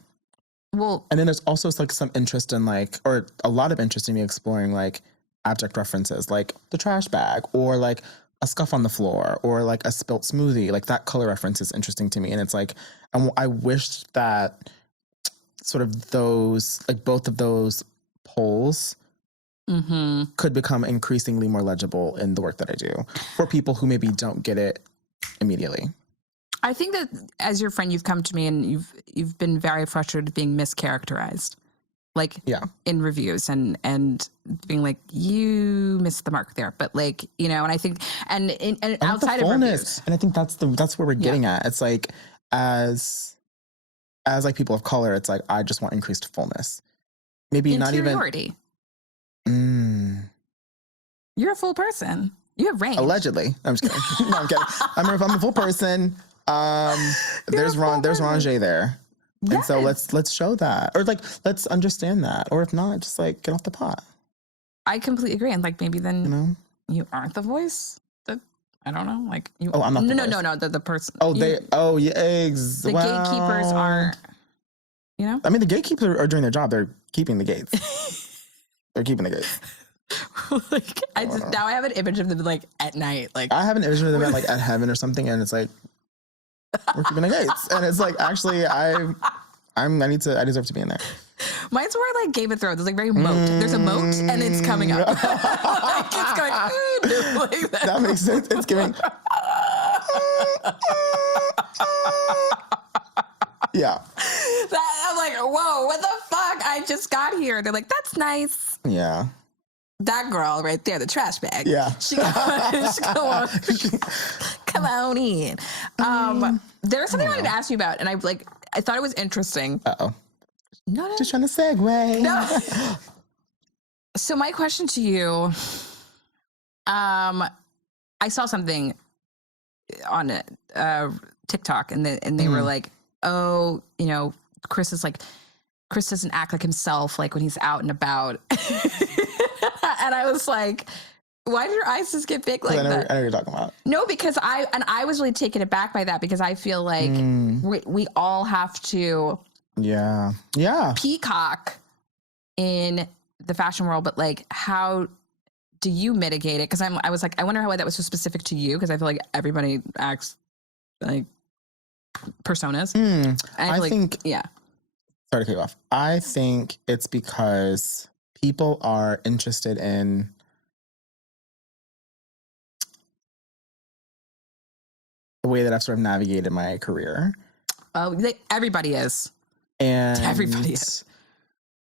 Well, and then there's also like some interest in like, or a lot of interest in me exploring like abject references, like the trash bag or like a scuff on the floor or like a spilt smoothie. Like that color reference is interesting to me. And it's like, I wish that sort of those, like both of those poles could become increasingly more legible in the work that I do for people who maybe don't get it immediately. I think that as your friend, you've come to me and you've been very frustrated being mischaracterized, like in reviews and being like, you missed the mark there. But like, you know, and I think, and outside of reviews. And I think that's where we're getting at. It's like, as like people of color, it's like, I just want increased fullness. Maybe not even. Interiority. You're a full person. You have range. Allegedly. I'm just kidding. No, I'm kidding. I'm a full person. There's Ronjay there. Yes. And so let's show that. Or like, let's understand that. Or if not, just like get off the pot. I completely agree. And like, maybe then you aren't the voice. I don't know. Like you. Oh, I'm not. No. The person. Oh, the gatekeepers aren't. You know. I mean, the gatekeepers are doing their job. They're keeping the gates. They're keeping the gates. Like now I have an image of them like at night. Like I have an image of them like at heaven or something, and it's like we're keeping the gates, and it's like actually I deserve to be in there. Mine's more like Game of Thrones. It's like very moat. There's a moat, and it's coming up. Like it's going like that. That makes sense. It's giving. Yeah. I'm like, whoa, what the fuck? I just got here. They're like, that's nice. Yeah. That girl right there, the trash bag. Yeah. Come on in. There's something I wanted to ask you about, and I thought it was interesting. Uh-oh. No. Just trying to segue. No. So my question to you, I saw something on TikTok, and they were like, oh, you know, Chris doesn't act like himself, like when he's out and about. And I was like, why did your eyes just get big like that? I know what you're talking about. No, because I was really taken aback by that, because I feel like we all have to peacock in the fashion world, but like, how do you mitigate it? Because I was like, I wonder how that was so specific to you, because I feel like everybody acts like personas. I think sorry to cut you off. I think it's because people are interested in the way that I've sort of navigated my career. Oh, everybody is. And everybody is.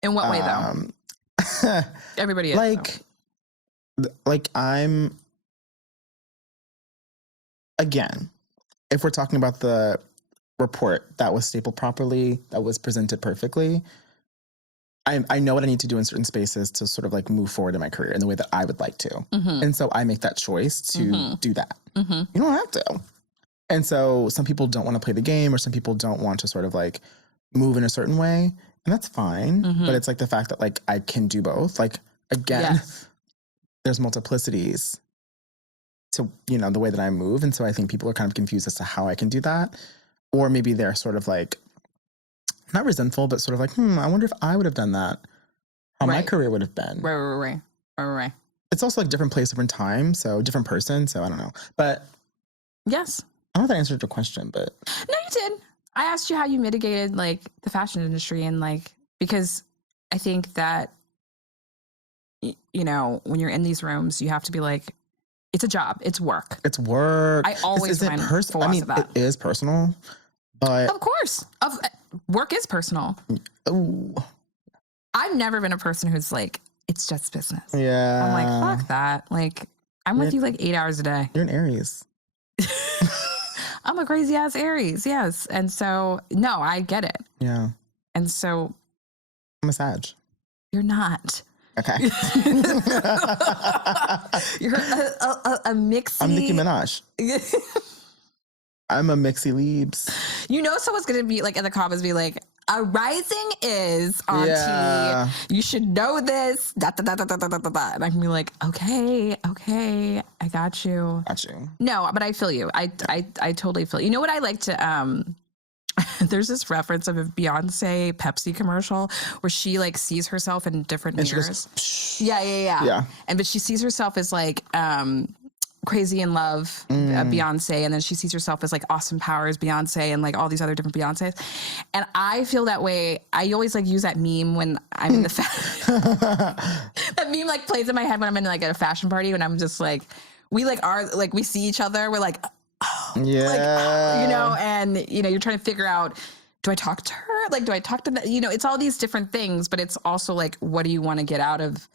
In what way though? Everybody is. Like I'm, again, if we're talking about the report that was stapled properly, that was presented perfectly, I know what I need to do in certain spaces to sort of like move forward in my career in the way that I would like to. Mm-hmm. And so I make that choice to do that. Mm-hmm. You don't have to. And so some people don't want to play the game, or some people don't want to sort of like move in a certain way. And that's fine. Mm-hmm. But it's like the fact that like I can do both. Like, again, Yes. there's multiplicities to, you know, the way that I move. And so I think people are kind of confused as to how I can do that. Or maybe they're sort of like, not resentful, but sort of like, I wonder if I would have done that, how my Right. career would have been. Right. It's also like different place, different time. So different person. So I don't know. But Yes. I don't know if that answered your question, but. No, you did. I asked you how you mitigated like the fashion industry, and like, because I think that, you know, when you're in these rooms, you have to be like, it's a job, it's work. It's work. I always remind personal. I mean, of that. it is personal, but. Of course. Work is personal. Ooh. I've never been a person who's like, it's just business. Yeah. I'm like, fuck that. Like, I'm with you like 8 hours a day. You're an Aries. I'm a crazy ass Aries, yes. And so, no, I get it. Yeah. And so, I'm a Sag. you're not. Okay. You're a mixy. I'm Nicki Minaj. I'm a Mixie Leaves. You know, someone's gonna be like in the comments, be like, "A rising is Auntie. Yeah. You should know this." Da, da, da, da, da, da, da, da. And I can be like, "Okay, I got you." Got you. No, but I feel you. I totally feel you. You know what I like to there's this reference of a Beyonce Pepsi commercial where she like sees herself in different And she mirrors. goes, psh. Yeah. But she sees herself as like Crazy in Love, Beyonce, and then she sees herself as like Austin Powers, Beyonce, and like all these other different Beyoncés. And I feel that way. I always like use that meme when I'm in the that meme like plays in my head when I'm in like at a fashion party, when I'm just like, we like are like, we see each other, we're like, Yeah. like, you know, and you know, you're trying to figure out, do I talk to her? Like, do I talk to that? You know, it's all these different things, but it's also like, what do you want to get out of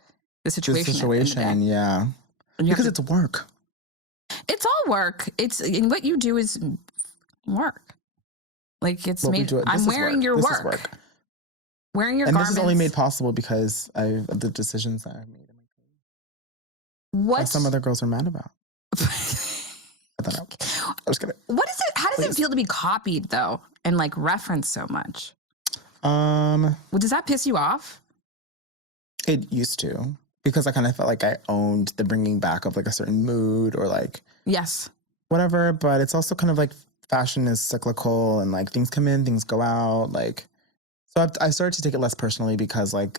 the situation? Yeah. Because it's work. It's all work. It's, and what you do is work. Like it's What we made. do- I'm this is wearing work. your This work. is work. Wearing your And garments. this is only made possible because of the decisions that I've made. What? That some other girls are mad about. I was kidding. What is it? How does it Please. feel to be copied though, and like referenced so much? Well, Does that piss you off? it used to, because I kind of felt like I owned the bringing back of like a certain mood or like Yes. whatever. But it's also kind of like fashion is cyclical and like things come in, things go out. Like, so I started to take it less personally because like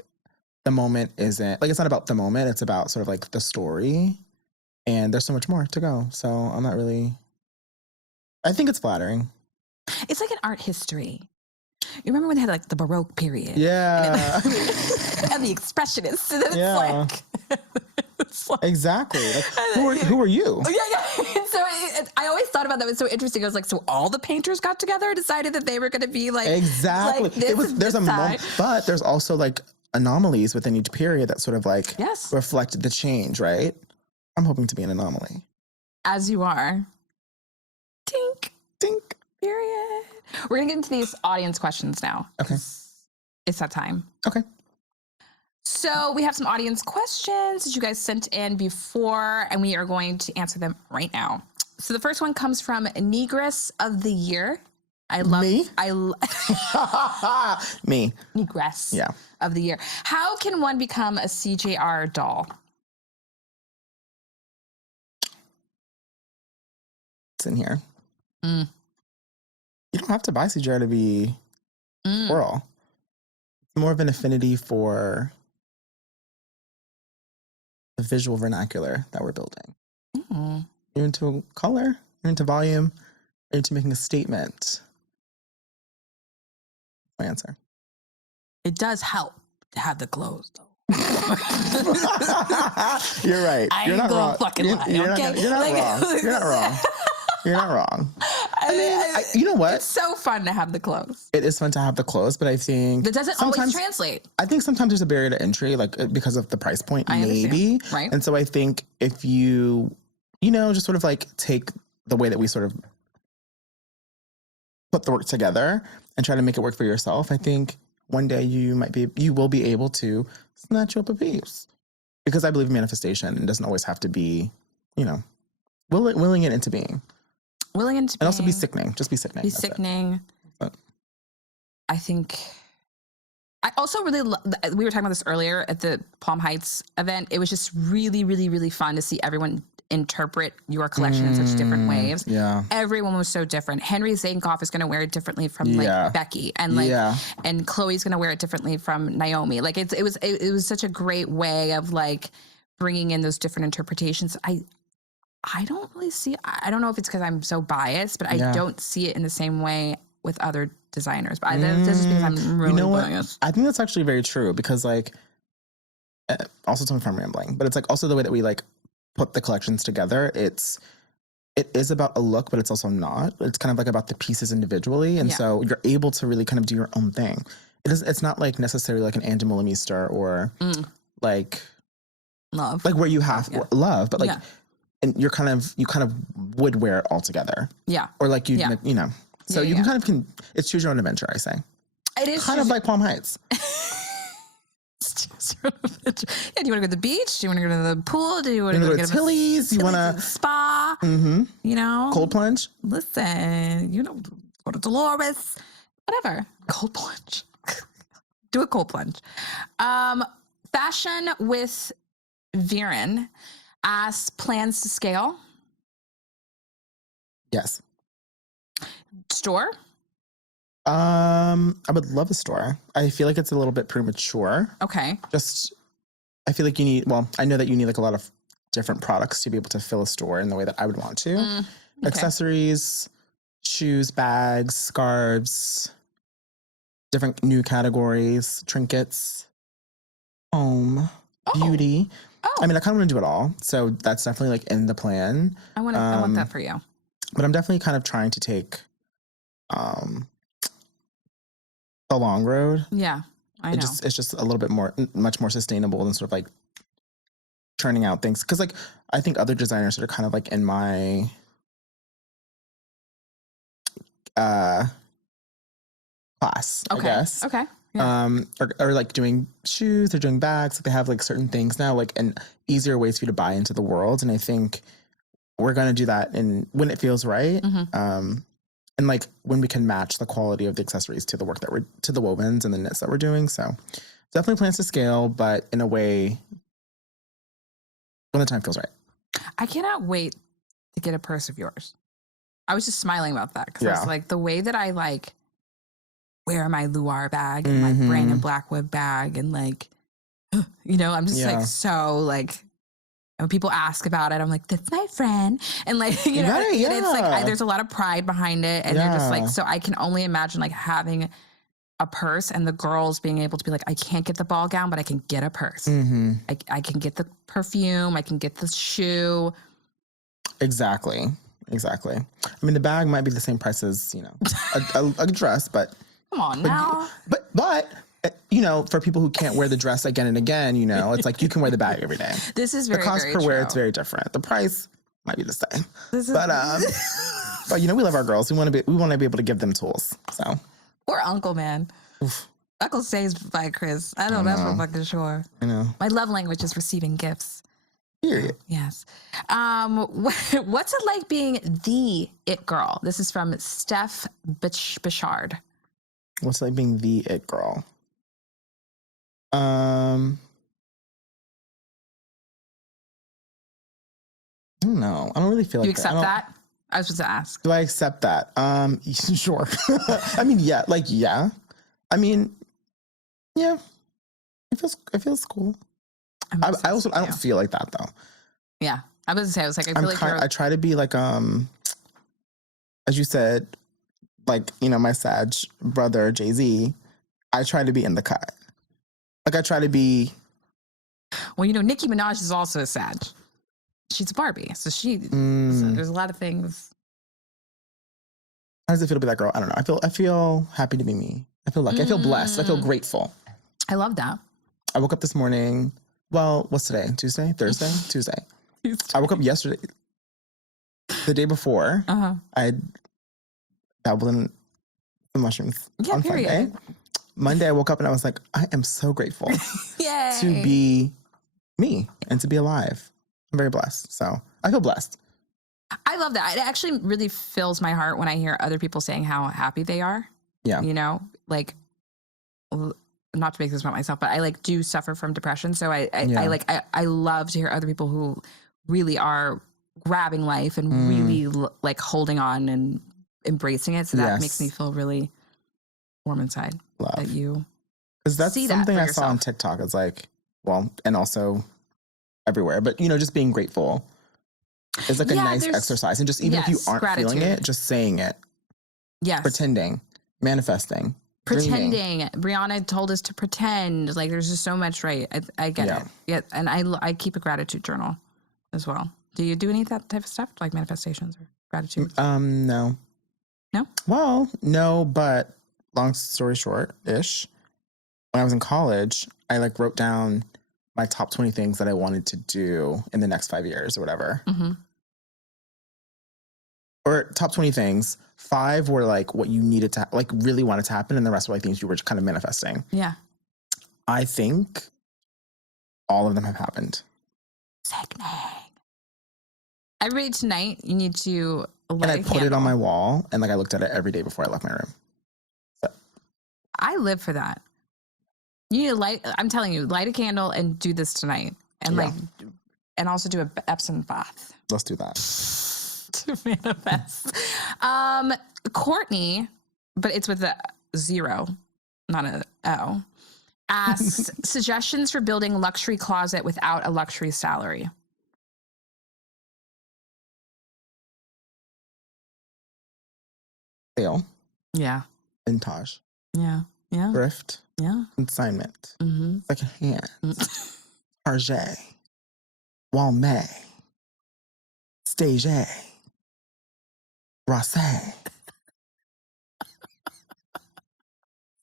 the moment isn't like, it's not about the moment. It's about sort of like the story, and there's so much more to go. So I'm not really, I think it's flattering. It's like an art history. You remember when they had like the Baroque period? Yeah. And the Expressionists. And then it's Yeah. like, it's like, Exactly. Like, who are you? yeah. So I always thought about that. It was so interesting. I was like, so all the painters got together and decided that they were going to be like, Exactly. like this There's a moment, but there's also like anomalies within each period that sort of like Yes. reflect the change, right? I'm hoping to be an anomaly. As you are. Tink. Tink. Period. We're going to get into these audience questions now. Okay. It's that time. Okay. So we have some audience questions that you guys sent in before, and we are going to answer them right now. So the first one comes from Negress of the Year. I love Me? Me. Negress Yeah. of the Year. How can one become a CJR doll? It's in here. Mm. You don't have to buy CGR to be squirrel. It's more of an affinity for the visual vernacular that we're building. Mm. You're into color, you're into volume, you're into making a statement. My answer. It does help to have the clothes, though. You're right. I You're ain't not gonna wrong. fucking lie, You're okay? not, you're not Like- wrong. You're not wrong. You're not wrong. I mean, you know what? It's so fun to have the clothes. It is fun to have the clothes, but I think That doesn't always translate. I think sometimes there's a barrier to entry, like because of the price point, I understand, maybe. right. And so I think if you, just sort of like take the way that we sort of put the work together and try to make it work for yourself, I think one day you will be able to snatch up a piece. Because I believe in manifestation. It doesn't always have to be, willing it into being. Willing into being. And also be sickening. Just be sickening. Be sickening. I think... I also really... we were talking about this earlier at the Palm Heights event. It was just really, really, really fun to see everyone interpret your collection in such different ways. Yeah. Everyone was so different. Henry Zadenkoff is going to wear it differently from Becky, and and Chloe's going to wear it differently from Naomi. Like it was such a great way of like bringing in those different interpretations. I don't really see. I don't know if it's because I'm so biased, but I don't see it in the same way with other designers. But that's just because I'm really biased. I think that's actually very true because like, also tell me if I'm rambling, but it's like also the way that we like put the collections together. It is about a look, but it's also not. It's kind of like about the pieces individually, and so you're able to really kind of do your own thing. It's not like necessarily like an Angie Millameister or like love, like where you have love, but like, and you kind of would wear it all together, or like you know. So you can it's choose your own adventure. I say it is kind of like Palm Heights. Yeah, do you want to go to the beach? Do you want to go to the pool? Do you want to go to Tilly's? You want to spa? Cold plunge? Listen, go to Dolores, whatever. Cold plunge. Do a cold plunge. Fashion with Viren asks plans to scale. Yes. Store. I would love a store. I feel like it's a little bit premature. Okay. I feel like I know that you need like a lot of different products to be able to fill a store in the way that I would want to. Okay. Accessories, shoes, bags, scarves, different new categories, trinkets, home, beauty. Oh. I mean, I kind of want to do it all. So that's definitely like in the plan. I want that for you. But I'm definitely kind of trying to take, the long road. Yeah, I know. It's just a little bit much more sustainable than sort of like churning out things. Because like I think other designers that are kind of like in my class, I guess. Okay. Yeah. Or like doing shoes or doing bags. Like they have like certain things now, like and easier ways for you to buy into the world. And I think we're gonna do that when it feels right. And like when we can match the quality of the accessories to the work to the wovens and the knits that we're doing. So definitely plans to scale, but in a way when the time feels right. I cannot wait to get a purse of yours. I was just smiling about that because I was like, the way that I like wear my Luar bag and my Brandon Blackwood bag and like, I'm just like so like. And when people ask about it, I'm like, that's my friend. And like, it's like, there's a lot of pride behind it. And they're just like, so I can only imagine like having a purse and the girls being able to be like, I can't get the ball gown, but I can get a purse. I can get the perfume. I can get the shoe. Exactly. I mean, the bag might be the same price as, a dress, but. Come on now. But for people who can't wear the dress again and again, it's like you can wear the bag every day. This is very, the cost very per true. wear, it's very different. The price might be the same. But we love our girls. We want to be able to give them tools. So. Poor Uncle, man. Oof. Uncle stays by Chris. I know that's for fucking sure. I know. My love language is receiving gifts. Period. Yes. What's it like being the it girl? This is from Steph Bichard. What's it like being the it girl? I don't know. I don't really feel like you accept that. I was supposed to ask. Do I accept that? Sure. I mean, yeah. I mean, yeah. It feels cool. I don't feel like that though. Yeah, I was gonna say. I was like, I feel like I try to be like, as you said, like my Sag brother Jay-Z. I try to be in the cut. Like I try to be. Well, Nicki Minaj is also a Sag. She's a Barbie, so there's a lot of things. How does it feel to be that girl? I don't know. I feel happy to be me. I feel lucky. I feel blessed. I feel grateful. I love that. I woke up this morning. Well, what's today? Tuesday? Thursday? Tuesday. I woke up yesterday. The day before, I dabbled in the mushrooms Yeah, on period. Sunday. Monday, I woke up and I was like, I am so grateful Yay. to be me and to be alive. I'm very blessed. So I feel blessed. I love that. It actually really fills my heart when I hear other people saying how happy they are. Yeah. You know, like, not to make this about myself, but I like do suffer from depression. So I love to hear other people who really are grabbing life and really like holding on and embracing it. So that makes me feel really warm inside. Love. That you Because that's see something that I saw on TikTok. It's like, well, and also everywhere, but you know, just being grateful is like a nice exercise. And just even if you aren't feeling it, just saying it. Yes. Pretending, manifesting. Pretending. Dreaming. Brianna told us to pretend. Like there's just so much, right? I get it. Yeah. And I keep a gratitude journal as well. Do you do any of that type of stuff? Like manifestations or gratitude? No. No? Well, no, but long story short-ish, when I was in college, I like wrote down my top 20 things that I wanted to do in the next 5 years or whatever. Mm-hmm. Or top 20 things. 5 were like what you needed to, like really wanted to happen. And the rest were like things you were just kind of manifesting. Yeah. I think all of them have happened. Sickening. Everybody tonight, you need to light and I a put it candle. on my wall and like I looked at it every day before I left my room. So. I live for that. You need to light, I'm telling you, light a candle and do this tonight. And like, and also do a Epsom bath. Let's do that. To manifest. Courtney, but it's with a 0, not a O, asks suggestions for building a luxury closet without a luxury salary. Sale. Yeah. Vintage. Yeah. Yeah. Thrift. Yeah. Consignment. Mm-hmm. Second hand. Target. Walmart. Stage. Rosé.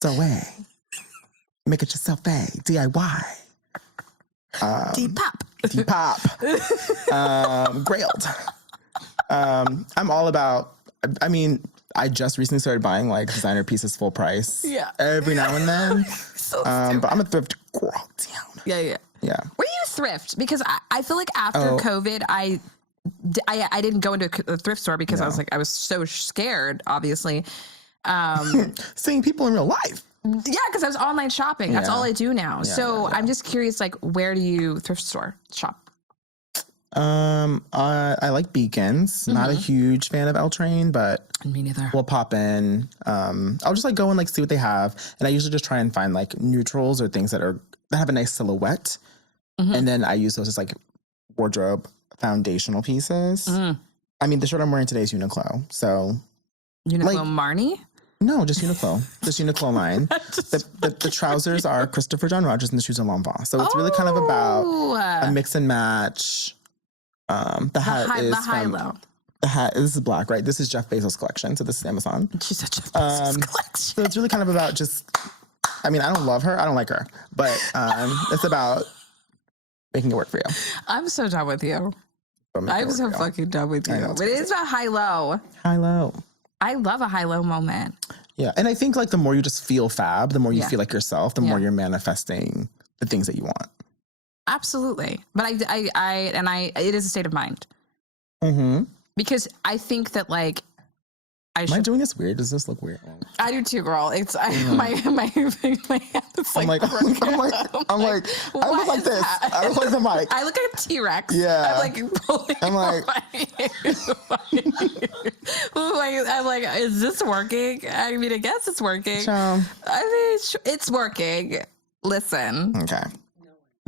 Zoe. Make it yourself, DIY. Depop. Depop. Grailed. I'm all about, I mean, I just recently started buying like designer pieces full price. Yeah. Every now and then. So but I'm a thrift girl down. Yeah. Yeah. Where do you thrift? Because I feel like after COVID, I didn't go into a thrift store because I was so scared, obviously. Seeing people in real life. Yeah, because I was online shopping. That's all I do now. Yeah, so I'm just curious, like, where do you thrift store shop? I like Beacons. Not a huge fan of L Train, but me neither. We'll pop in. I'll just like go and like see what they have, and I usually just try and find like neutrals or things that have a nice silhouette, and then I use those as like wardrobe foundational pieces. I mean, the shirt I'm wearing today is Uniqlo, so Uniqlo like, Marnie. No, just Uniqlo. Just Uniqlo line. The trousers are Christopher John Rogers and the shoes are Lanvin. So it's really kind of about a mix and match. The hat is high-low. The hat, this is black, right? This is Jeff Bezos' collection. So this is Amazon. She's such a Bezos collection. So it's really kind of about just, I mean, I don't love her. I don't like her. But it's about making it work for you. I'm so done with you. I'm so fucking done with you. But it is about high-low. High-low. I love a high-low moment. Yeah. And I think like the more you just feel fab, the more you feel like yourself, the more you're manifesting the things that you want. Absolutely. But it is a state of mind. Because I think that like, Am I doing this weird? Does this look weird? I do too, girl. It's my hand is like I'm like I look like this. I look like the mic. I look like a T-Rex. Yeah. I'm like, is this working? I mean, I guess it's working. I mean, it's working. Listen. Okay.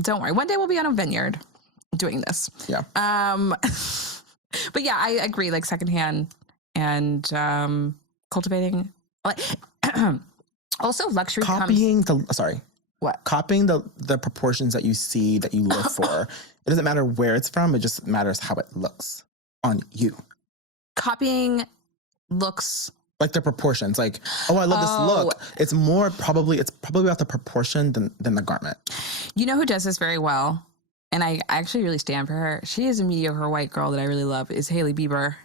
Don't worry. One day we'll be on a vineyard doing this. Yeah. But yeah, I agree. Like secondhand. And cultivating, also luxury. Copying what? Copying the proportions that you see that you look for. It doesn't matter where it's from. It just matters how it looks on you. Copying looks like the proportions. Like, oh, I love this look. It's probably about the proportion than the garment. You know who does this very well, and I actually really stand for her. She is a mediocre white girl that I really love. Is Hailey Bieber.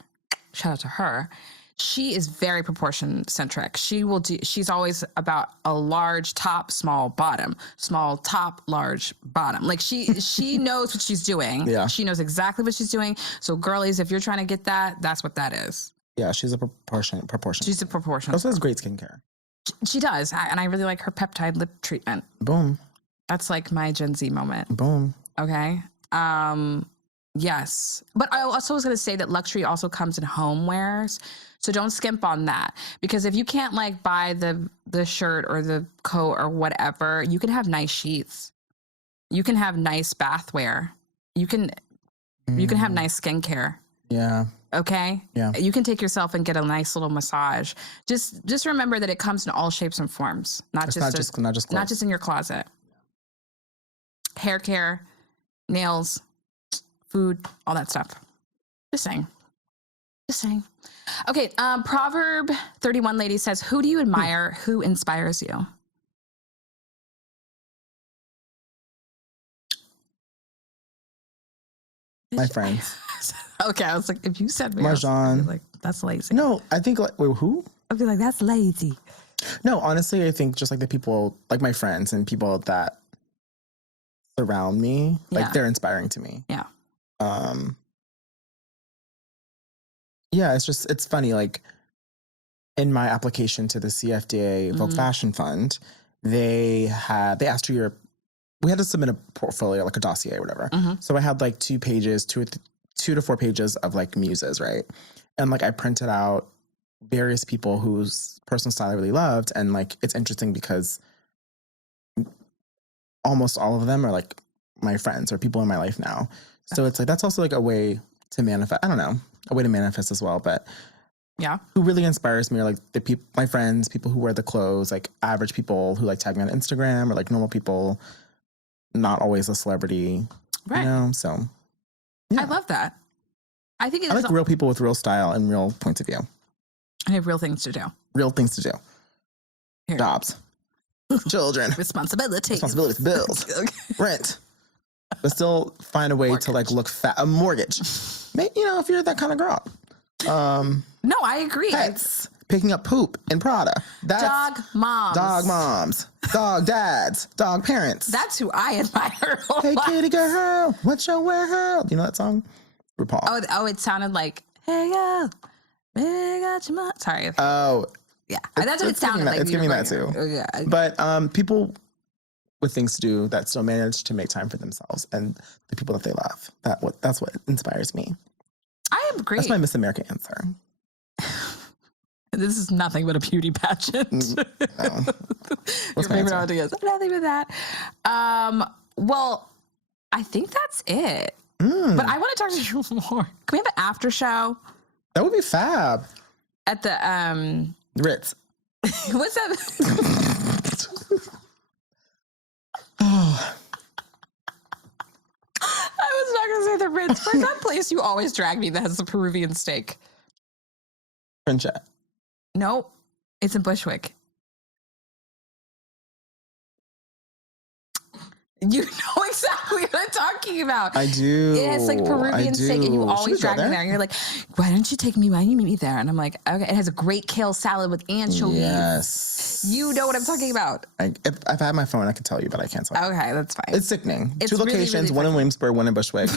Shout out to her. she is very proportion centric. She's always about a large top, small bottom, small top, large bottom. Like she knows what she's doing. Yeah. She knows exactly what she's doing. So girlies, if you're trying to get that, that's what that is. Yeah, she's a proportion. She's a proportion. Also has great skincare. She does. And I really like her peptide lip treatment. Boom. That's like my Gen Z moment. Boom. Okay. Yes. But I also was going to say that luxury also comes in homewares. So don't skimp on that, because if you can't like buy the shirt or the coat or whatever, you can have nice sheets. You can have nice bathware. You can have nice skincare. Yeah. Okay. Yeah. You can take yourself and get a nice little massage. Just remember that it comes in all shapes and forms, not just in your closet. Hair care, nails, food, all that stuff. Just saying. Okay, Proverb 31 lady says, who do you admire? Who inspires you? My friends. Okay, I was like, if you said me, Marjon. like, that's lazy. No, I think like, wait, who? I'd be like, that's lazy. No, honestly, I think just like the people, like my friends and people that surround me, like they're inspiring to me. Yeah. Yeah, it's funny. Like in my application to the CFDA Vogue Fashion Fund, they asked we had to submit a portfolio, like a dossier or whatever. So I had like 2 to 4 pages of like muses, right? And like I printed out various people whose personal style I really loved. And like, it's interesting because almost all of them are like my friends or people in my life now. So it's like, that's also like a way to manifest. I don't know, a way to manifest as well. But yeah, who really inspires me are like the people, my friends, people who wear the clothes, like average people who like tag me on Instagram, or like normal people, not always a celebrity, right? You know, so yeah. I love that. I think I like real people with real style and real points of view. I have real things to do. Real things to do. Here. Jobs. Children. Responsibilities, bills, okay. Rent. But still find a way to like look fat. A mortgage. You know, if you're that kind of girl. No, I agree. Pets. Picking up poop in Prada. That's dog moms. Dog dads. Dog parents. That's who I admire. Hey, kitty girl. What's your girl? You know that song? RuPaul. Oh, it sounded like, hey, girl. Hey, got your mom. Sorry. Oh. Yeah. That's what it sounded like. It's giving that too. Yeah. But people with things to do that still manage to make time for themselves and the people that they love. That's what inspires me. I agree. That's my Miss America answer. This is nothing but a beauty pageant. No. Your favorite ideas. Nothing but that. Well, I think that's it. But I want to talk to you more. Can we have an after show? That would be fab. At the Ritz. What's that? Oh. I was not gonna say the Ritz. Where's that place you always drag me that has the Peruvian steak? Friendship. Nope. It's in Bushwick. You know exactly what I'm talking about. I do. It has like Peruvian steak, and you always drag me there. And you're like, why don't you take me? Why don't you meet me there? And I'm like, okay. It has a great kale salad with anchovies. Yes. You know what I'm talking about. If I had my phone, I could tell you, but I can't tell you. Okay, that's fine. It's sickening. It's 2 locations, really one in Williamsburg, one in Bushwick.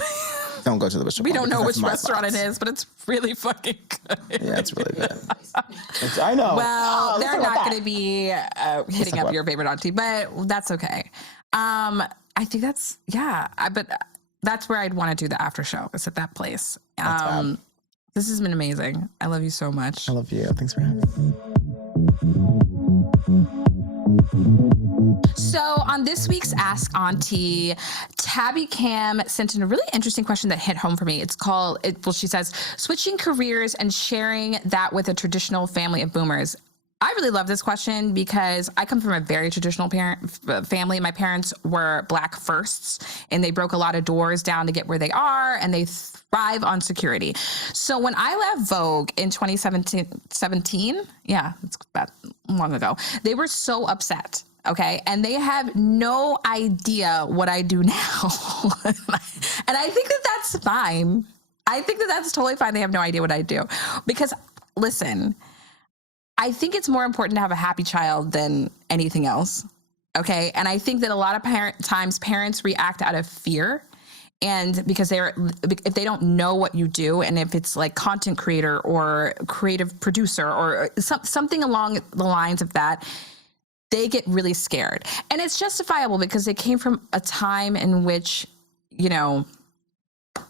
Don't go to the Bushwick. We don't know which restaurant it is, but it's really fucking good. Yeah, it's really good. I know. Well, they're not going to be hitting up your favorite auntie, but that's okay. I think that's, but that's where I'd want to do the after show. It's at that place. This has been amazing. I love you so much. I love you. Thanks for having me. So on this week's Ask Auntie, Tabby Cam sent in a really interesting question that hit home for me. She says, switching careers and sharing that with a traditional family of boomers. I really love this question because I come from a very traditional family. My parents were Black firsts, and they broke a lot of doors down to get where they are, and they thrive on security. So when I left Vogue in 2017, it's that long ago, they were so upset. Okay. And they have no idea what I do now. And I think that that's fine. I think that that's totally fine. They have no idea what I do because listen, I think it's more important to have a happy child than anything else. Okay. And I think that a lot of times parents react out of fear. And because if they don't know what you do, and if it's like content creator or creative producer or something along the lines of that, they get really scared. And it's justifiable because they came from a time in which, you know,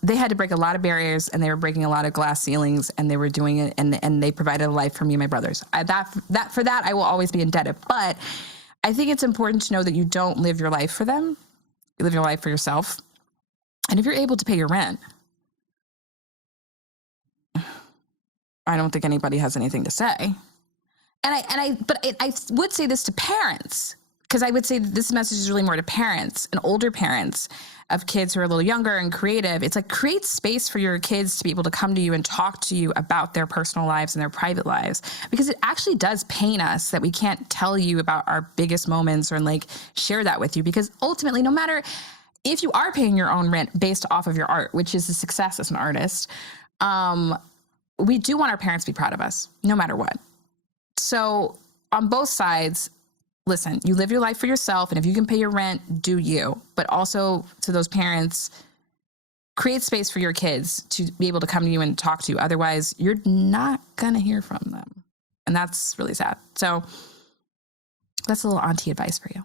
they had to break a lot of barriers, and they were breaking a lot of glass ceilings, and they were doing it, and they provided a life for me and my brothers. For that, I will always be indebted. But I think it's important to know that you don't live your life for them. You live your life for yourself. And if you're able to pay your rent, I don't think anybody has anything to say. But I would say this to parents, because I would say that this message is really more to parents and older parents of kids who are a little younger and creative. It's like, create space for your kids to be able to come to you and talk to you about their personal lives and their private lives, because it actually does pain us that we can't tell you about our biggest moments or like share that with you, because ultimately, no matter if you are paying your own rent based off of your art, which is a success as an artist, we do want our parents to be proud of us, no matter what. So on both sides, listen, you live your life for yourself, and if you can pay your rent, do you. But also to those parents, create space for your kids to be able to come to you and talk to you. Otherwise, you're not going to hear from them. And that's really sad. So that's a little auntie advice for you.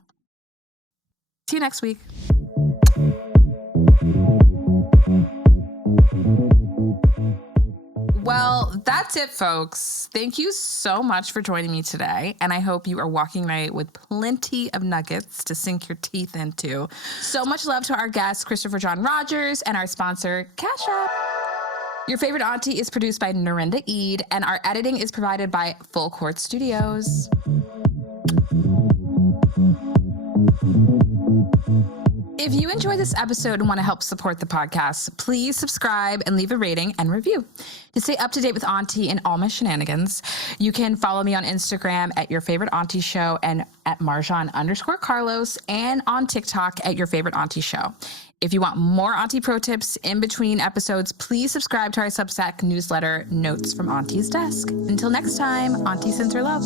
See you next week. Well, that's it, folks. Thank you so much for joining me today. And I hope you are walking away with plenty of nuggets to sink your teeth into. So much love to our guest, Christopher John Rogers, and our sponsor, Cash App. Your Favorite Auntie is produced by Nerenda Eid, and our editing is provided by Full Court Studios. If you enjoyed this episode and want to help support the podcast, please subscribe and leave a rating and review. To stay up to date with Auntie and all my shenanigans, you can follow me on Instagram at Your Favorite Auntie Show and at Marjon_Carlos, and on TikTok at Your Favorite Auntie Show. If you want more Auntie pro tips in between episodes, please subscribe to our Substack newsletter, Notes from Auntie's Desk. Until next time, Auntie sends her love.